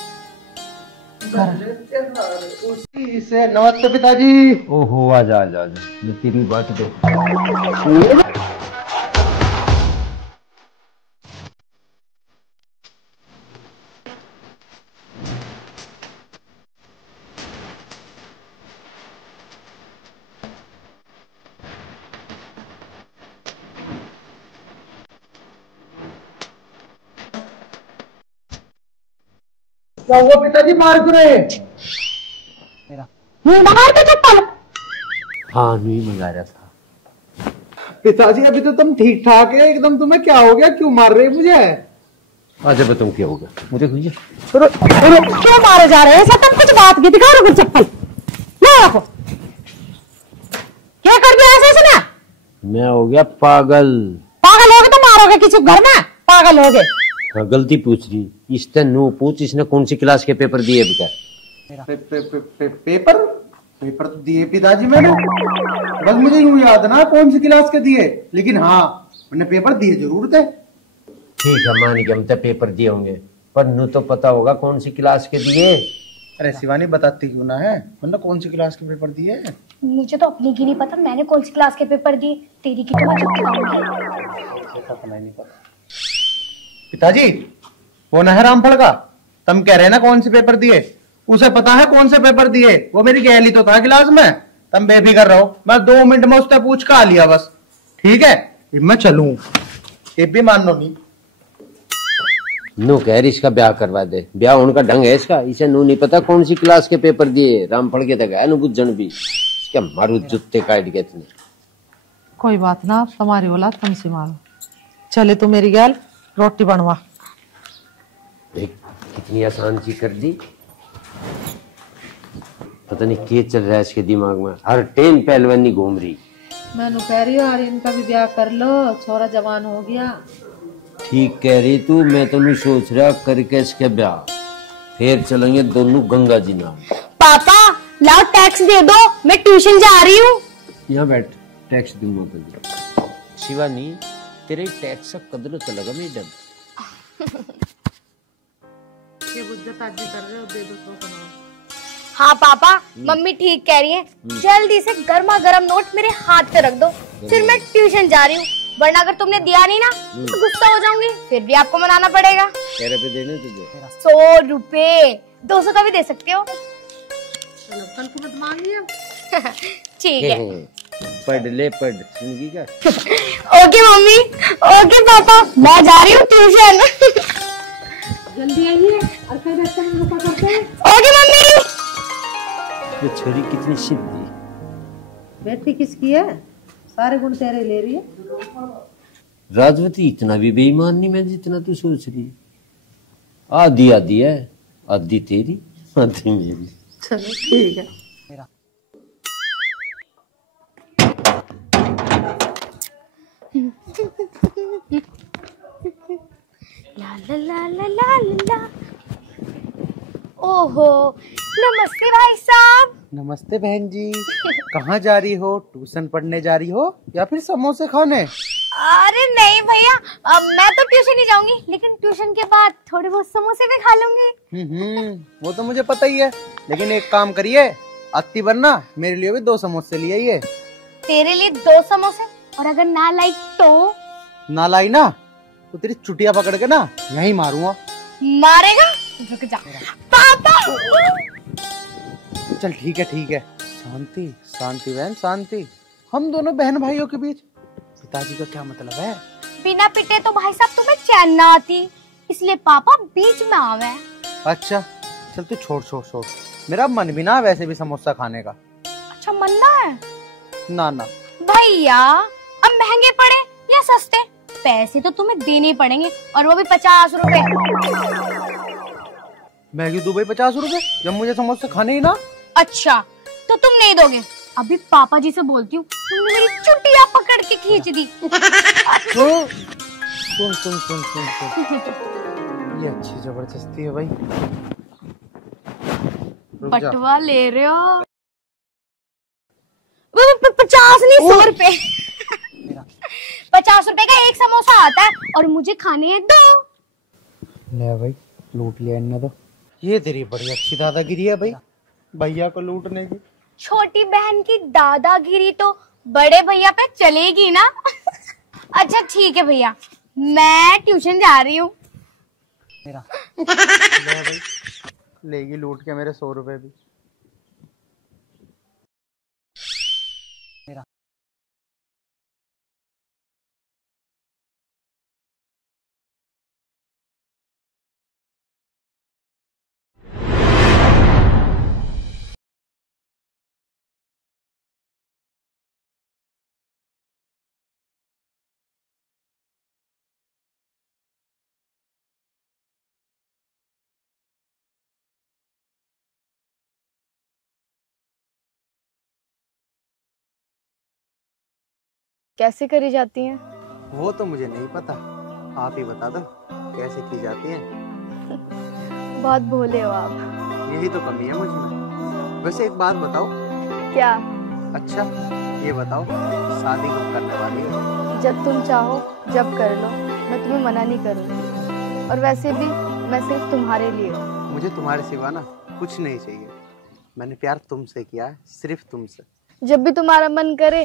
उसी से नमस्ते पिताजी। ओहो आजा आजा आजा, मैं तेरी बात दे। क्या हुआ पिताजी, मार क्यों रहे? चप्पल। हाँ नहीं मंगा रहा था। पिताजी अभी तो तुम ठीक ठाक है एकदम, तुम्हें क्या हो गया, क्यों मार रहे मुझे? अच्छा बताऊँ क्या होगा मुझे? क्यों मारे जा रहे हैं? सब तुम कुछ बात की दिखा रहे चप्पल। रखो क्या कर दिया ऐसे ना? मैं हो गया पागल। पागल हो गए तो मारोगे किसी घर में? पागल हो गए। हाँ गलती पूछ रही, इसने नो पूछ, इसने कौन सी क्लास के पेपर दिए अभी पेपर पेपर तो दिए पिताजी मैंने, बस मुझे यूं याद ना कौन सी क्लास के दिए, लेकिन हाँ मैंने पेपर दिए जरूर थे। ठीक है मान गया, मतलब पेपर दिए होंगे, पर नू तो पता होगा कौन सी क्लास के दिए। अरे शिवानी बताती क्यों ना है, मतलब कौन सी क्लास के पेपर दिए? मुझे तो अपनी की नहीं पता मैंने कौन सी क्लास के पेपर दिए, तेरी की तो मैं नहीं पता। पिताजी वो न है रामफल का, तुम कह रहे ना कौन से पेपर दिए, उसे पता है कौन से पेपर दिए, वो मेरी गैली तो था क्लास में। तुम बेफिक्र रहो, मैं 2 मिनट में उससे पूछ कर आ लिया बस। ठीक है मैं चलूं, ये भी मान लो नहीं। नो कह रही इसका ब्याह करवा दे, ब्याह होने का ढंग है इसका, इसे नू नहीं पता कौन सी क्लास के पेपर दिए। रामफल के तक है नु बुझन भी, क्या मारू जुत्ते काट गए इतने। कोई बात ना, तुम्हारी औलाद तुमसे मारो। चले तू मेरी गैल रोटी बनवा। कितनी आसान चीज कर दी, पता नहीं क्या चल रहा है इसके दिमाग में, हर टाइम पहलवानी घूम रही। मैं कह रही हूँ इनका भी ब्याह कर लो, छोरा जवान हो गया। ठीक कह रही तू, मैं तो नहीं सोच रहा करके इसके ब्याह, फिर चलेंगे दोनों गंगा जी नाम। पापा लाओ टैक्स दे दो, मैं ट्यूशन जा रही हूँ। यहाँ बैठ, टैक्स दूंगा तुझे। शिवानी तेरे टैक्स का कदर तो लगा मैडम। ये बुद्ध ताजी कर रहे हो, दे दो तो बनाओ। हाँ पापा मम्मी ठीक कह रही है, जल्दी से गर्मा गर्म नोट मेरे हाथ पे रख दो, फिर मैं ट्यूशन जा रही हूँ, वरना अगर तुमने दिया नहीं ना तो गुस्सा हो जाऊंगी, फिर भी आपको मनाना पड़ेगा। क्या रुपए देने तुझे? 100 रुपए, 200 का भी दे सकते हो। चलो कल को मत मांगिए। ठीक है पढ़ ले पढ़, सुनगी क्या? ओके मम्मी, ओके पापा, मैं जा रही हूँ ट्यूशन। जल्दी आइए और फिर रास्ते में रुका करते हैं। Okay mummy. ये छोरी कितनी सीधी। बेटी किसकी है? सारे गुण तेरे ले रही है। राजवती इतना भी बेईमान नहीं मैं जितना तू सोच रही। आधी आधी है, आधी तेरी आधी मेरी। चलो ठीक है। ला ला ला ला ला ला। ओहो नमस्ते भाई साहब। नमस्ते बहन जी, कहाँ जा रही हो? ट्यूशन पढ़ने जा रही हो या फिर समोसे खाने? अरे नहीं भैया, मैं तो ट्यूशन ही जाऊंगी, लेकिन ट्यूशन के बाद थोड़े बहुत समोसे भी खा लूंगी। वो तो मुझे पता ही है, लेकिन एक काम करिए, आती बनना मेरे लिए भी 2 समोसे ले आइए। तेरे लिए 2 समोसे, और अगर ना लाई तो? ना लाई ना तो तेरी चुटिया पकड़ के ना यहीं मारूंगा। मारेगा? रुक जा पापा। चल ठीक है, शांति शांति बहन शांति। हम दोनों बहन भाइयों के बीच पिताजी का क्या मतलब है? बिना पिटे तो भाई साहब तुम्हें चैन ना आती, इसलिए पापा बीच में आवे। अच्छा चल तू छोड़, मेरा मन भी ना वैसे भी समोसा खाने का। अच्छा मनना है? ना भैया अब महंगे पड़े या सस्ते, पैसे तो तुम्हें देने ही पड़ेंगे, और वो भी 50 रुपए। मैं क्यों दूं भाई 50 रुपए जब मुझे समोसा खाने ही ना? अच्छा तो तुम नहीं दोगे? अभी पापा जी से बोलती हूँ, तुमने मेरी चुटिया पकड़ के खींच दी। सुन ये अच्छी जबरदस्ती है भाई। बटवा ले रहे हो? 50 नहीं 100 रुपए। 50 रुपए का एक समोसा आता है और मुझे खाने हैं 2। ले भाई लूट लिया इन्हें तो। ये तेरी बड़ी अच्छी दादागिरी है भाई, भैया को लूटने की। छोटी बहन की दादागिरी तो बड़े भैया पे चलेगी ना। अच्छा ठीक है भैया, मैं ट्यूशन जा रही हूँ। ले भाई, लेगी लूट के मेरे 100 रुपए भी। कैसे करी जाती हैं? वो तो मुझे नहीं पता, आप ही बता दो कैसे की जाती है। बहुत भोले हो आप। यही तो कमी है मुझ में। वैसे एक बात बताओ। क्या? अच्छा ये बताओ, शादी कब करने वाली हो? जब तुम चाहो जब कर लो, मैं तुम्हें मना नहीं करूँगी। और वैसे भी मैं सिर्फ तुम्हारे लिए हूँ। मुझे तुम्हारे सिवा ना कुछ नहीं चाहिए। मैंने प्यार तुमसे किया है, सिर्फ तुमसे। जब भी तुम्हारा मन करे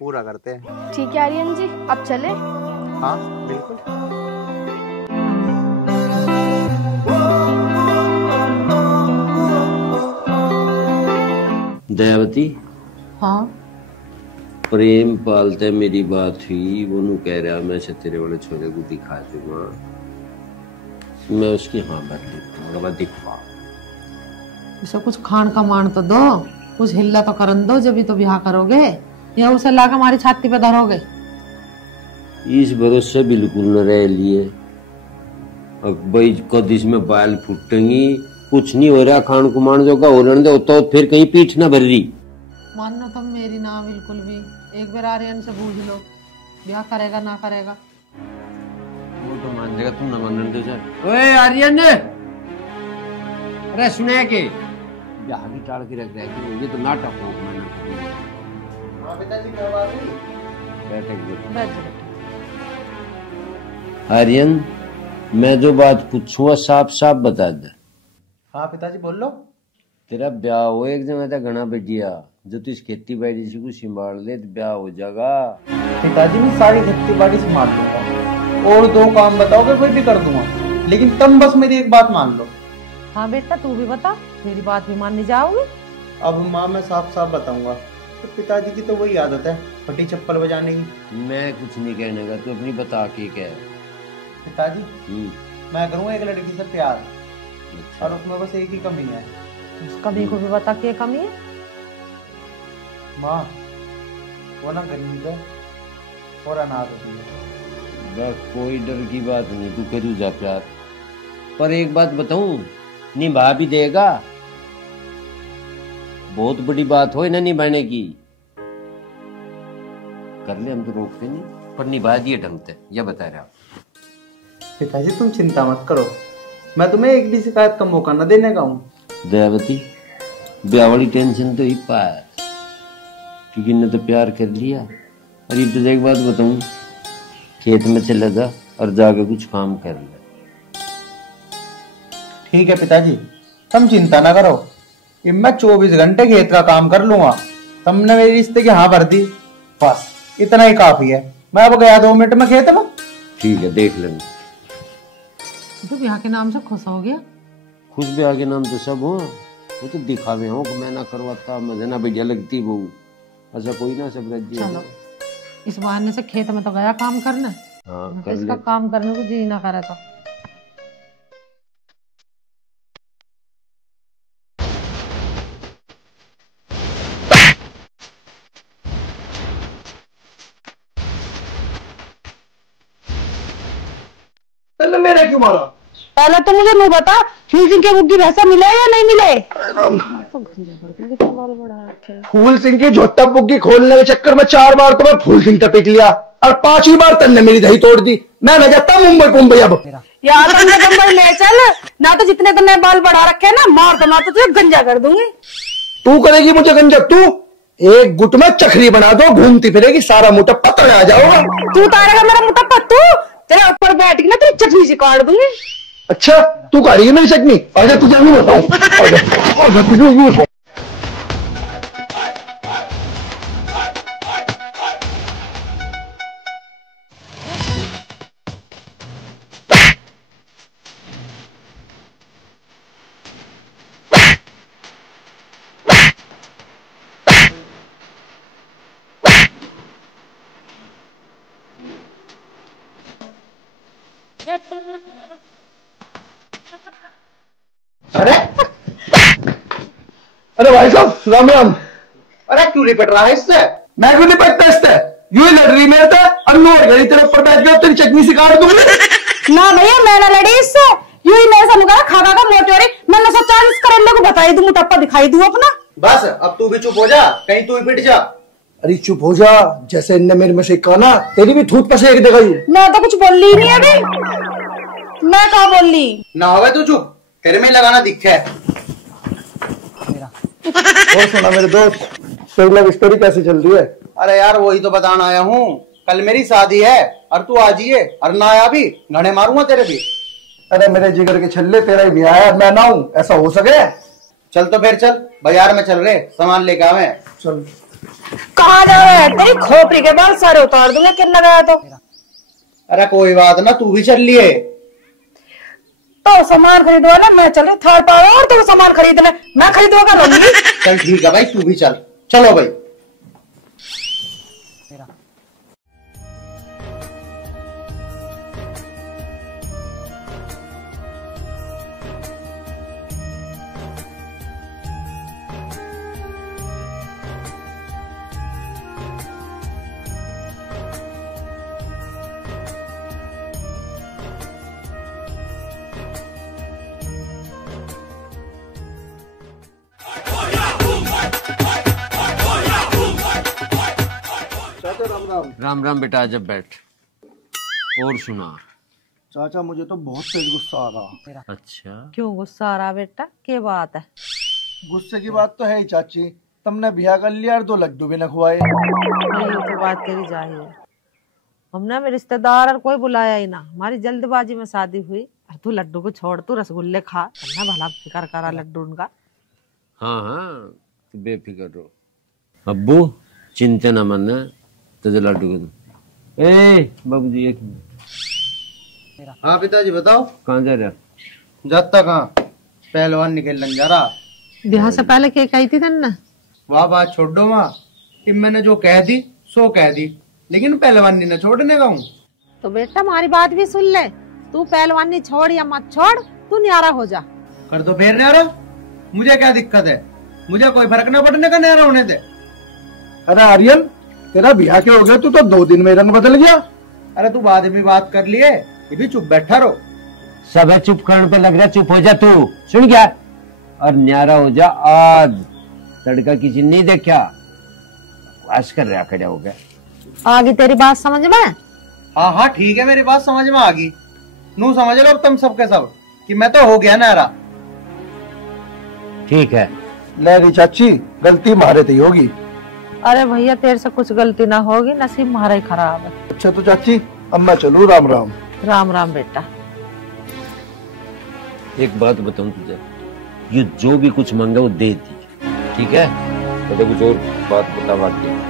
पूरा करते हैं। ठीक है आर्यन जी, अब चले? हाँ बिल्कुल। दयावती। हाँ प्रेम पालते मेरी बात हुई, वो नु कह रहा मैं से तेरे वाले छोरे को दिखा दूंगा। मैं उसकी हाँ भर ली, दिखवा। इसे कुछ खान का मान तो दो, कुछ हिल्ला तो करन दो, जब भी तो ब्याह करोगे, या उसे लाकर हमारी छाती पे धरोगे? इस भरोसे बिल्कुल न रह लिए। अब भाई कदिश में बाल फूटेंगी, कुछ नहीं हो रहा। खान को मान जो का हो दो तो फिर कहीं पीठ न भर रही। मानना तुम मेरी ना बिल्कुल भी। एक बार आर्यन से पूछ लो, ब्याह करेगा ना करेगा। वो तो मान देगा, तुम न मान दो सर। ओए आर्यन, अरे सुने के ब्याह भी टाल के रख रहा है, ये तो नाटक हो। पिताजी क्या बात है? बैठे आर्यन, मैं जो बात पूछूंगा साफ साफ बता दे। हाँ पिताजी बोल लो। तेरा ब्याह हो एक जगह था घना बढ़िया, जो तू इस खेती बाड़ी से कुछ संभाल ले तो ब्याह हो जाएगा। पिताजी मैं सारी खेती बाड़ी संभाल लूंगा, और 2 काम बताओगे वो भी कर दूंगा, लेकिन तुम बस मेरी एक बात मान लो। हाँ बेटा तू भी बता, मेरी बात भी मानने जाओगे? अब माँ मैं साफ साफ बताऊंगा, तो पिताजी की तो वही आदत है फटी चप्पल बजाने की। मैं कुछ नहीं कहने का, तू अपनी बता के कह। पिताजी मैं करूँगा एक लड़की से प्यार, और उसमें बस एक ही कमी है। उस कमी को भी बता के कमी है? माँ वो ना गरीब है और अनाथ होती है। कोई डर की बात नहीं, तू करू जा प्यार। पर एक बात बताऊं, निभा भी देगा। बहुत बड़ी बात हो ना निभाने की, कर ले, हम तो रोकते नहीं, पर निभा दिए ढंग से, यह बता रहा। पिताजी तुम चिंता मत करो, मैं तुम्हें एक भी शिकायत का मौका न देने का हूँ। दयावती, ब्याह वाली टेंशन तो ही पास, क्योंकि ने तो प्यार कर लिया। और ये तुझे एक बात बताऊं, खेत में चले जा और जाके कुछ काम कर ले। ठीक है पिताजी, तुम चिंता ना करो, कि मैं 24 घंटे खेत का काम कर लूंगा। तुमने मेरी रिश्ते की हाँ भर दी, बस इतना ही काफी है। मैं अब गया 2 मिनट में खेत में। ठीक है, देख लेंगे। तो ब्याह के नाम से खुश हो गया। खुश ब्याह के नाम तो सब हो, वो तो दिखावे हो कि मैं ना करवाता, मुझे ना बढ़िया लगती वो, ऐसा कोई ना सब रख दिया। चलो इस बहाने से खेत में तो गया काम करने। हाँ, तो इसका काम करने को जी ना करे तो। पहले मेरे क्यों मारा? पहले तो मुझे नहीं बता, फूल सिंह के बुग्गी भैंसा मिले या नहीं मिले? फूल सिंह की झोटा बुग्गी खोलने के चक्कर में 4 बार तो मैं फूल सिंह टपीट लिया और 5वीं बार तन्ने मेरी दही तोड़ दी। मैं न जाता मुंबई अब। यार मुंबई ले चल, ना तो जितने तुमने बाल बढ़ा रखे ना, मार तो तुझे गंजा कर दूंगी। तू करेगी मुझे गंजा? तू एक गुट में चखरी बना दो, घूमती फिरेगी, सारा मुटप्पा तले आ जाओगा। तू तारेगा मेरा मुटप्पा? तू तेरे ऊपर बैठ के ना तेरी चटनी से काट दूंगी। अच्छा तू काटेगी मेरी चटनी? आजा तुझे नहीं बताऊं, आजा तुझे नहीं बताऊं। अरे भाई साहब राम राम। अरे क्यों लिपट रहा है इससे? मैं क्यों लिपटता इससे? यूं ही लड़ रही मेरे से, अन्नू और गई तेरे ऊपर बैठ गया, तेरी चटनी से काट दूंगी। ना भैया मैं ना लड़ी इससे, यूं ही मेरे सामने खा खा कर मोटी हो रही। मैंने सोचा इस करेले को बताई दूं, मुटप्पा दिखाई दूं अपना। बस अब तू भी चुप हो जा, कहीं तू ही पिट जा। अरे चुप हो जा, जैसे इनने मेरे में से कहा ना, तेरी भी थूत पर सेक देगा ये। मैं तो कुछ बोल ली नहीं अभी। मैं कहा बोल ली? ना होवे तू चुप, तेरे में लगाना दिखे है। और सुना मेरे दोस्त, फिर लव स्टोरी कैसे चल रही है? अरे यार वही तो बताना आया हूँ, कल मेरी शादी है और तू आ जाइए, और ना आया भी घड़े मारूंगा तेरे भी। अरे मेरे जिगर के छल्ले, तेरा ही ब्याह है, मैं ना हूँ, ऐसा हो सके? चल तो फिर चल, बाजार में चल रहे, सामान लेके आवे। चल। कहाँ जा रहा है? तेरी खोपड़ी के बाल सारे उतार दूंगा कितना गया तो। अरे कोई बात ना, तू भी चल लिए। तो सामान खरीदवा ना, मैं चले थर्ड पावर और तो सामान खरीद ले, मैं खरीदूंगा रहूंगी। चल ठीक है भाई, तू भी चल। चलो भाई। राम राम बेटा, जब बैठ। और सुना। चाचा मुझे तो बहुत तेज गुस्सा आ रहा। अच्छा क्यों गुस्सा आ रहा बेटा, क्या बात है? गुस्से की बात तो है ही चाची, तुमने ब्याह कर लिया और 2 लड्डू भी न खुआए। यही तो बात करी जाहिए, हमने में रिश्तेदार और कोई बुलाया ही ना, हमारी जल्दबाजी में शादी हुई। और तू लड्डू को छोड़, तू रसगुल्ले खा, अन्ना भला फिकर करा लड्डू उनका। हाँ हाँ बेफिक्र रहो अब्बू, चिंता न मन, तुझे लड्डू को। ए बाबू जी एक मिनट। हाँ पिताजी बताओ। कहाँ जा रहा? जाता कहाँ, पहलवान निकलने जा रहा। ब्याह से पहले क्या कही थी तन्ने? वाह बात छोड़ दो माँ, कि मैंने जो कह दी सो कह दी, लेकिन पहलवानी न छोड़ने का हूँ। तो बेटा हमारी बात भी सुन ले, तू पहलवानी छोड़ या मत छोड़, तू न्यारा हो जा। कर दो फिर न्यारा, मुझे क्या दिक्कत है, मुझे कोई फर्क न पड़ने का न्यारा होने दे। अरे आर्यन, तेरा ब्याह क्या हो गया, तू तो 2 दिन में रंग बदल गया। अरे तू बाद में बात कर लिए, ये भी चुप बैठा रहो। सब है चुप करने पे लग रहा, चुप हो जा तू, सुन क्या, और न्यारा हो जा आज, तड़का किसी नहीं देखा, वास कर रहा खड़ा हो गया। आगे तेरी बात समझ में? हाँ हाँ ठीक है, मेरी बात समझ में आ गई। नू समझ लो अब तुम सबके सब कि मैं तो हो गया न्यारा। ठीक है। ले चाची, गलती मारे थी होगी। अरे भैया तेरे से कुछ गलती ना होगी, नसीब हमारा ही खराब है। अच्छा तो चाची अब मैं चलूँ, राम राम। राम राम बेटा। एक बात बताऊं तुझे, ये जो भी कुछ मांगे वो दे दी, ठीक है? तो कुछ और बात बता बाकी।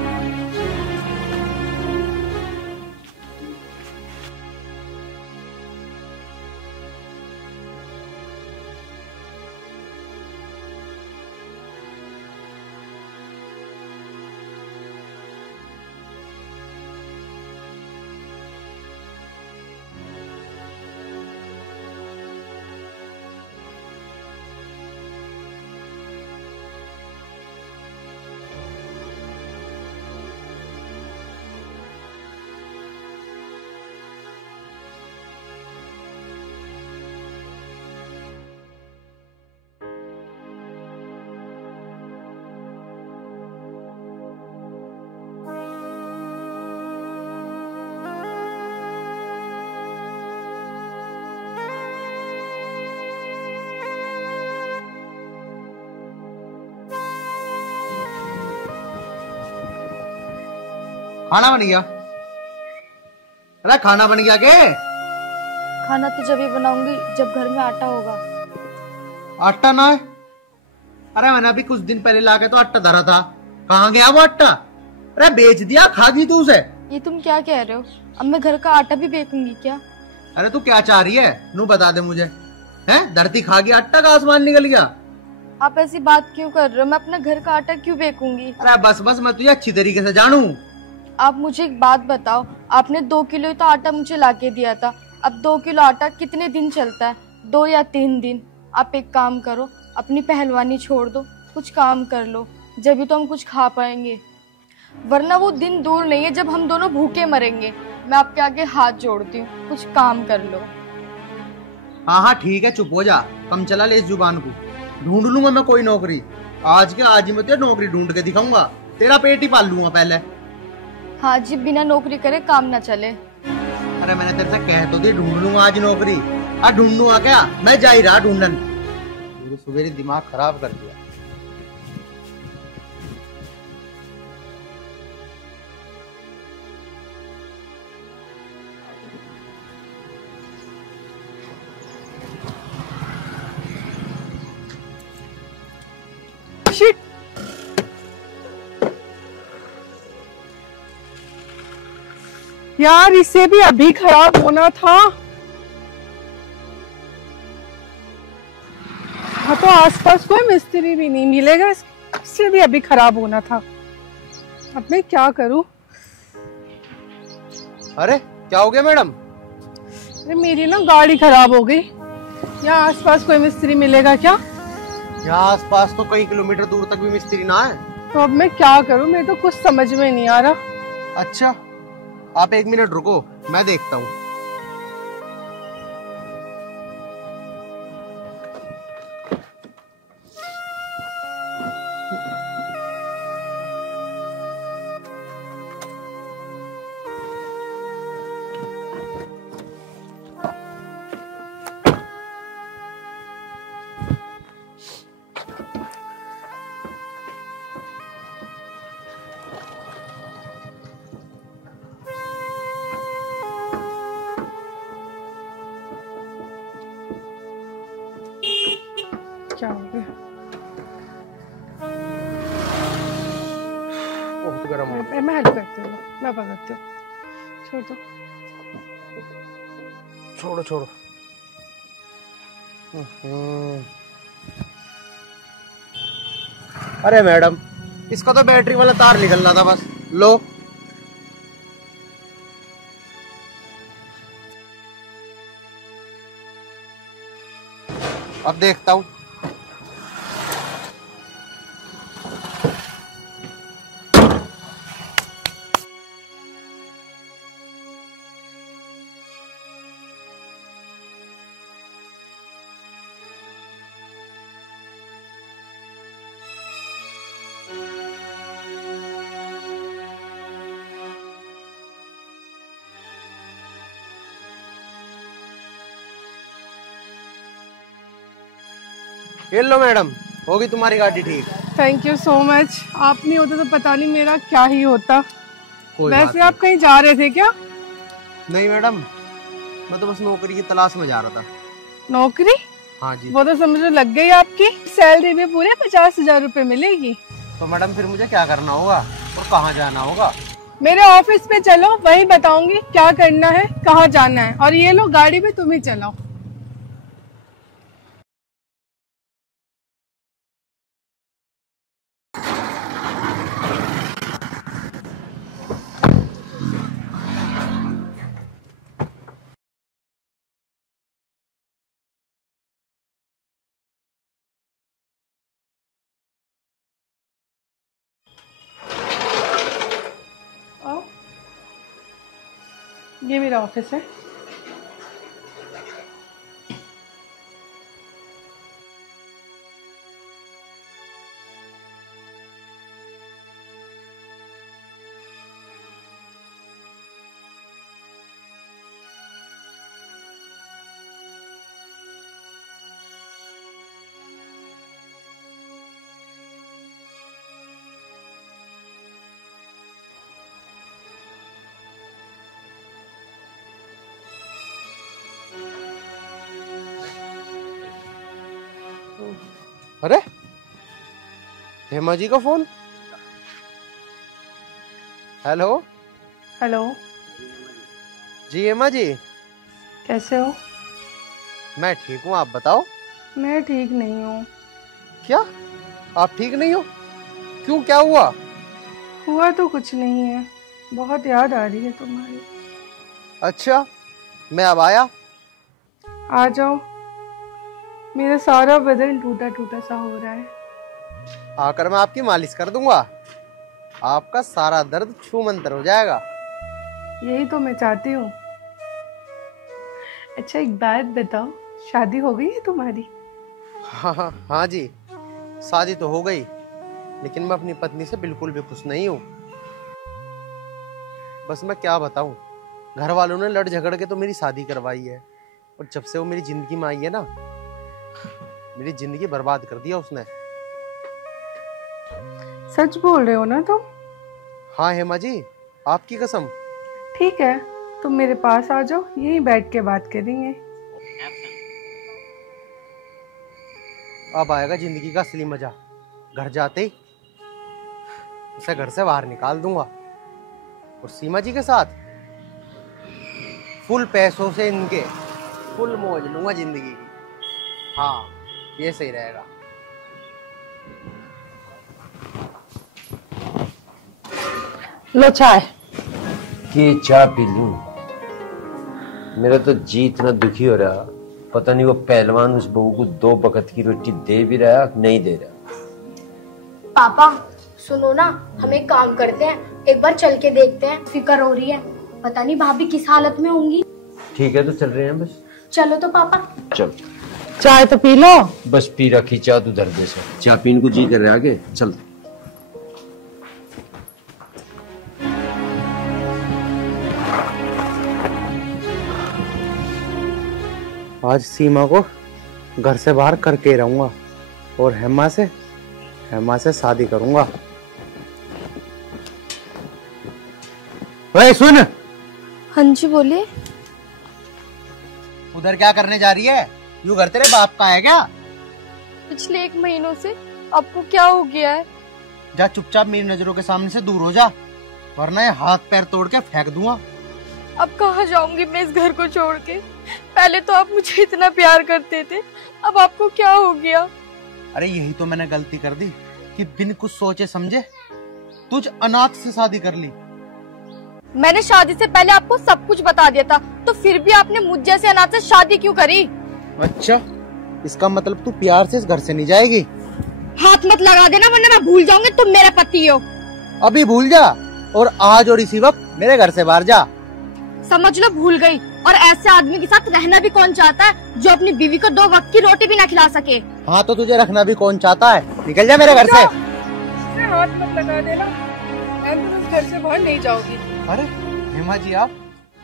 खाना बन गया? अरे खाना बन गया के? खाना तो जब ही बनाऊंगी जब घर में आटा होगा। आटा ना है? अरे मैंने अभी कुछ दिन पहले लाके तो आटा धरा था, कहाँ गया वो आटा? अरे बेच दिया, खा गई तू उसे? ये तुम क्या कह रहे हो? अब मैं घर का आटा भी बेचूंगी क्या? अरे तू क्या चाह रही है, नू बता दे मुझे। हैं, धरती खा गई, आटा का आसमान निकल गया? आप ऐसी बात क्यों कर रहे हो? मैं अपना घर का आटा क्यों बेचूंगी? अरे बस बस, मैं तुझे अच्छी तरीके से जानू। आप मुझे एक बात बताओ, आपने 2 किलो ही तो आटा मुझे लाके दिया था। अब 2 किलो आटा कितने दिन चलता है? 2 या 3 दिन। आप एक काम करो, अपनी पहलवानी छोड़ दो, कुछ काम कर लो, जब भी तो हम कुछ खा पाएंगे, वरना वो दिन दूर नहीं है जब हम दोनों भूखे मरेंगे। मैं आपके आगे हाथ जोड़ती हूँ, कुछ काम कर लो। हाँ हाँ ठीक है, चुप हो जा, कम चला ले इस जुबान को। ढूंढ लूंगा मैं कोई नौकरी, आज के आज ही मैं तुझे नौकरी ढूंढ के दिखाऊंगा, तेरा पेट ही पाल लूंगा पहले। हाँ जी, बिना नौकरी करे काम ना चले। अरे मैंने तेरे से कह तो दी ढूंढ लूंगा आज नौकरी, ढूंढूंगा क्या? मैं जा ही रहा ढूंढन। मेरे सवेरे दिमाग खराब कर दिया। शिट! यार इसे भी अभी खराब होना था। हाँ तो आसपास कोई मिस्त्री भी नहीं मिलेगा, इससे भी अभी खराब होना था। अब मैं क्या करूं? अरे क्या हो गया मैडम? अरे मेरी ना गाड़ी खराब हो गई। यहाँ आसपास कोई मिस्त्री मिलेगा क्या? यहाँ आसपास तो कई किलोमीटर दूर तक भी मिस्त्री ना है। तो अब मैं क्या करूं? मेरे तो कुछ समझ में नहीं आ रहा। अच्छा, आप 1 मिनट रुको, मैं देखता हूँ। क्या हो गया? बहुत गर्म हो गया। मैं हेल्प करती हूँ, मैं पकड़ती हूँ। छोड़ दो। छोड़ो छोड़ो। अरे मैडम, इसका तो बैटरी वाला तार निकल रहा था बस। लो, अब देखता हूँ। ये लो मैडम, होगी तुम्हारी गाड़ी ठीक। Thank you so much. आप नहीं होते तो पता नहीं मेरा क्या ही होता। कोई वैसे आप कहीं जा रहे थे क्या? नहीं मैडम, मैं तो बस नौकरी की तलाश में जा रहा था। नौकरी? हाँ जी। वो तो समझो लग गई आपकी। सैलरी भी पूरे 50,000 रुपए मिलेगी। तो मैडम फिर मुझे क्या करना होगा और कहाँ जाना होगा? मेरे ऑफिस पे चलो, वही बताऊंगी क्या करना है, कहाँ जाना है। और ये लो गाड़ी में तुम ही चलाओ। ये मेरा ऑफिस है। अरे हेमा जी का फोन। हेलो। हेलो जी हेमा जी, कैसे हो? मैं ठीक हूँ, आप बताओ। मैं ठीक नहीं हूँ। क्या आप ठीक नहीं हो? क्यों, क्या हुआ? हुआ तो कुछ नहीं है, बहुत याद आ रही है तुम्हारी। अच्छा, मैं अब आया। आ जाओ, मेरा सारा बदन टूटा टूटा सा हो रहा है। आकर मैं आपकी मालिश कर दूंगा, आपका सारा दर्द छू मंतर हो जाएगा। यही तो मैं चाहती हूँ। अच्छा एक बात बताओ, शादी हो गई है तुम्हारी? हाँ जी, शादी तो हो गई, लेकिन मैं अपनी पत्नी से बिल्कुल भी खुश नहीं हूँ। बस मैं क्या बताऊं, घर वालों ने लड़ झगड़ के तो मेरी शादी करवाई है, और जब से वो मेरी जिंदगी में आई है ना, मेरी जिंदगी बर्बाद कर दिया उसने। सच बोल रहे हो ना तुम? हाँ हेमा जी, आपकी कसम। ठीक है, तुम मेरे पास आ जाओ, यहीं बैठ के बात करेंगे। अब आएगा जिंदगी का असली मजा। घर जाते ही उसे घर से बाहर निकाल दूंगा, और सीमा जी के साथ फुल पैसों से इनके फुल मौज लूंगा जिंदगी की। हाँ, ये सही रहेगा। लो चाय। कि चाय पी लूं? मेरा तो जी इतना दुखी हो रहा, पता नहीं वो पहलवान उस बहू को 2 वक्त की रोटी दे भी रहा नहीं दे रहा। पापा सुनो ना, हम एक काम करते हैं, एक बार चल के देखते हैं। फिक्र हो रही है, पता नहीं भाभी किस हालत में होंगी। ठीक है, तो चल रहे हैं बस। चलो तो पापा। चल, चाय तो पी लो। बस पी रखी चाय तू धर दे। चाय पीने को जी कर रहा है आगे, चल। आज सीमा को घर से बाहर करके रहूंगा, और हेमा से शादी करूंगा। ओए सुन। हाँ जी बोलिए। उधर क्या करने जा रही है? यूं घर तेरे बाप का है क्या? पिछले 1 महीनों से आपको क्या हो गया है? जा चुपचाप मेरी नजरों के सामने से दूर हो जा, वरना ये हाथ पैर तोड़ के फेंक दूंगा। अब कहाँ जाऊंगी मैं इस घर को छोड़ के? पहले तो आप मुझे इतना प्यार करते थे, अब आपको क्या हो गया? अरे यही तो मैंने गलती कर दी कि बिन कुछ सोचे समझे तुझ अनाथ से शादी कर ली। मैंने शादी से पहले आपको सब कुछ बता दिया था, तो फिर भी आपने मुझ जैसे अनाथ से शादी क्यों करी? अच्छा, इसका मतलब तू प्यार से इस घर से नहीं जाएगी? हाथ मत लगा देना, वरना मैं भूल जाऊंगी तुम मेरा पति हो। अभी भूल जा, और आज और इसी वक्त मेरे घर से बाहर जा। समझ लो भूल गई। और ऐसे आदमी के साथ रहना भी कौन चाहता है जो अपनी बीवी को 2 वक्त की रोटी भी ना खिला सके? हाँ तो तुझे रखना भी कौन चाहता है? निकल जा मेरे घर से। हाथ मत लगा देना, मैं तो इस घर से बाहर नहीं जाऊंगी। अरे हेमा जी आप,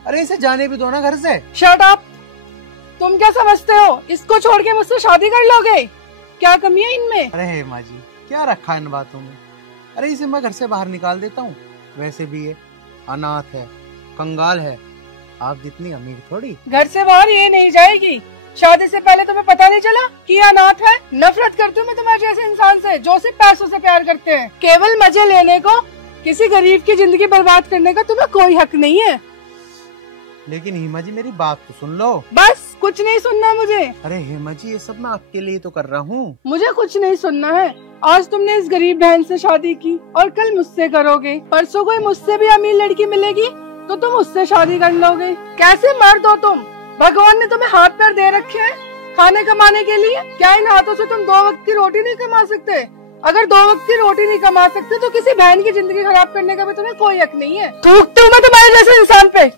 अरे इसे जाने भी दो ना घर से। Shut up. तुम क्या समझते हो, इसको छोड़ के मुझसे शादी कर लोगे? क्या कमी है इनमें? अरे हेमा जी, क्या रखा इन बातों में? अरे इसे मैं घर से बाहर निकाल देता हूँ, वैसे भी ये अनाथ है, कंगाल है, आप जितनी अमीर थोड़ी। घर से बाहर ये नहीं जाएगी। शादी से पहले तुम्हें पता नहीं चला कि यह अनाथ है? नफरत करती हूँ मैं तुम्हारे जैसे इंसान से जो सिर्फ पैसों से प्यार करते हैं। केवल मजे लेने को, किसी गरीब की जिंदगी बर्बाद करने का तुम्हें कोई हक नहीं है। लेकिन हेमा जी मेरी बात तो सुन लो। बस कुछ नहीं सुनना मुझे। अरे हेमा जी ये सब मैं आपके लिए तो कर रहा हूँ। मुझे कुछ नहीं सुनना है। आज तुमने इस गरीब बहन से शादी की और कल मुझसे करोगे। परसों कोई मुझसे भी अमीर लड़की मिलेगी तो तुम उससे शादी कर लोगे। कैसे मर्द हो तुम? भगवान ने तुम्हें हाथ पैर दे रखे हैं खाने कमाने के लिए। क्या इन हाथों से तुम 2 वक्त की रोटी नहीं कमा सकते? अगर 2 वक्त की रोटी नहीं कमा सकते तो किसी बहन की जिंदगी खराब करने का भी तुम्हें कोई हक नहीं है। थूकती हूँ मैं तुम्हारे जैसे इंसान पे।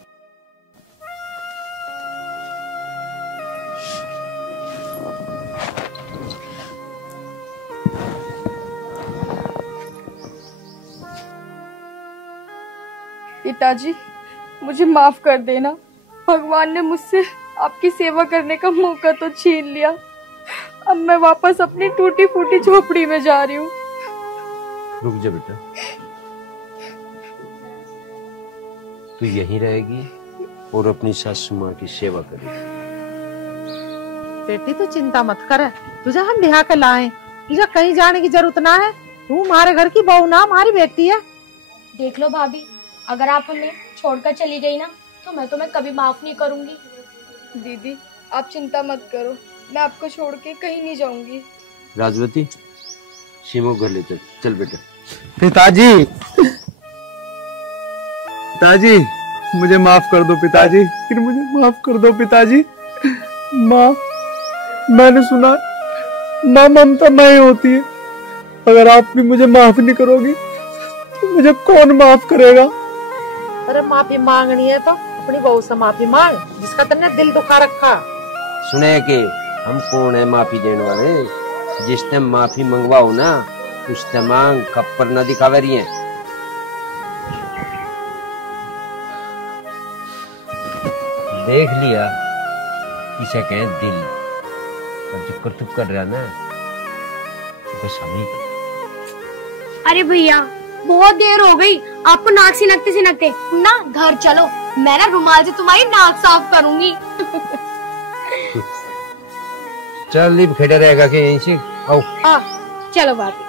पिताजी मुझे माफ कर देना। भगवान ने मुझसे आपकी सेवा करने का मौका तो छीन लिया। अब मैं वापस अपनी टूटी फूटी झोपड़ी में जा रही हूँ। रुक जा बेटा, तू यहीं रहेगी और अपनी सासू माँ की सेवा करेगी। बेटी तू चिंता मत कर, तुझे हम बिहार के लाए, तुझे कहीं जाने की जरूरत ना है। तू हमारे घर की बहू ना हमारी बेटी है। देख लो भाभी, अगर आप हमें छोड़कर चली गई ना तो मैं तुम्हें कभी माफ नहीं करूंगी। दीदी आप चिंता मत करो, मैं आपको छोड़ के कहीं नहीं जाऊंगी। राजवती सीमो घर ले चल। चल बेटा। पिताजी, पिताजी मुझे माफ कर दो पिताजी, फिर मुझे माफ कर दो पिताजी। माँ, मैंने सुना माँ ममता मैं होती है। अगर आप भी मुझे माफ नहीं करोगी तो मुझे कौन माफ करेगा? अरे माफी मांगनी है तो अपनी बहू से माफी मांग जिसका तुमने दिल दुखा रखा। सुने के हम कौन है माफी देने वाले? जिसने माफी मंगवाओ ना उसने मांग खप्पर न दिखावे रही है। देख लिया, इसे कहें दिल। और जो करतूत कर रहा ना तो सभी। अरे भैया बहुत देर हो गई, आपको नाक सिनकते सिनकते। ना घर चलो, मैं ना रुमाल से तुम्हारी नाक साफ करूंगी। चल लिप खेड़ा रहेगा कि यहीं से आओ। चलो भाभी।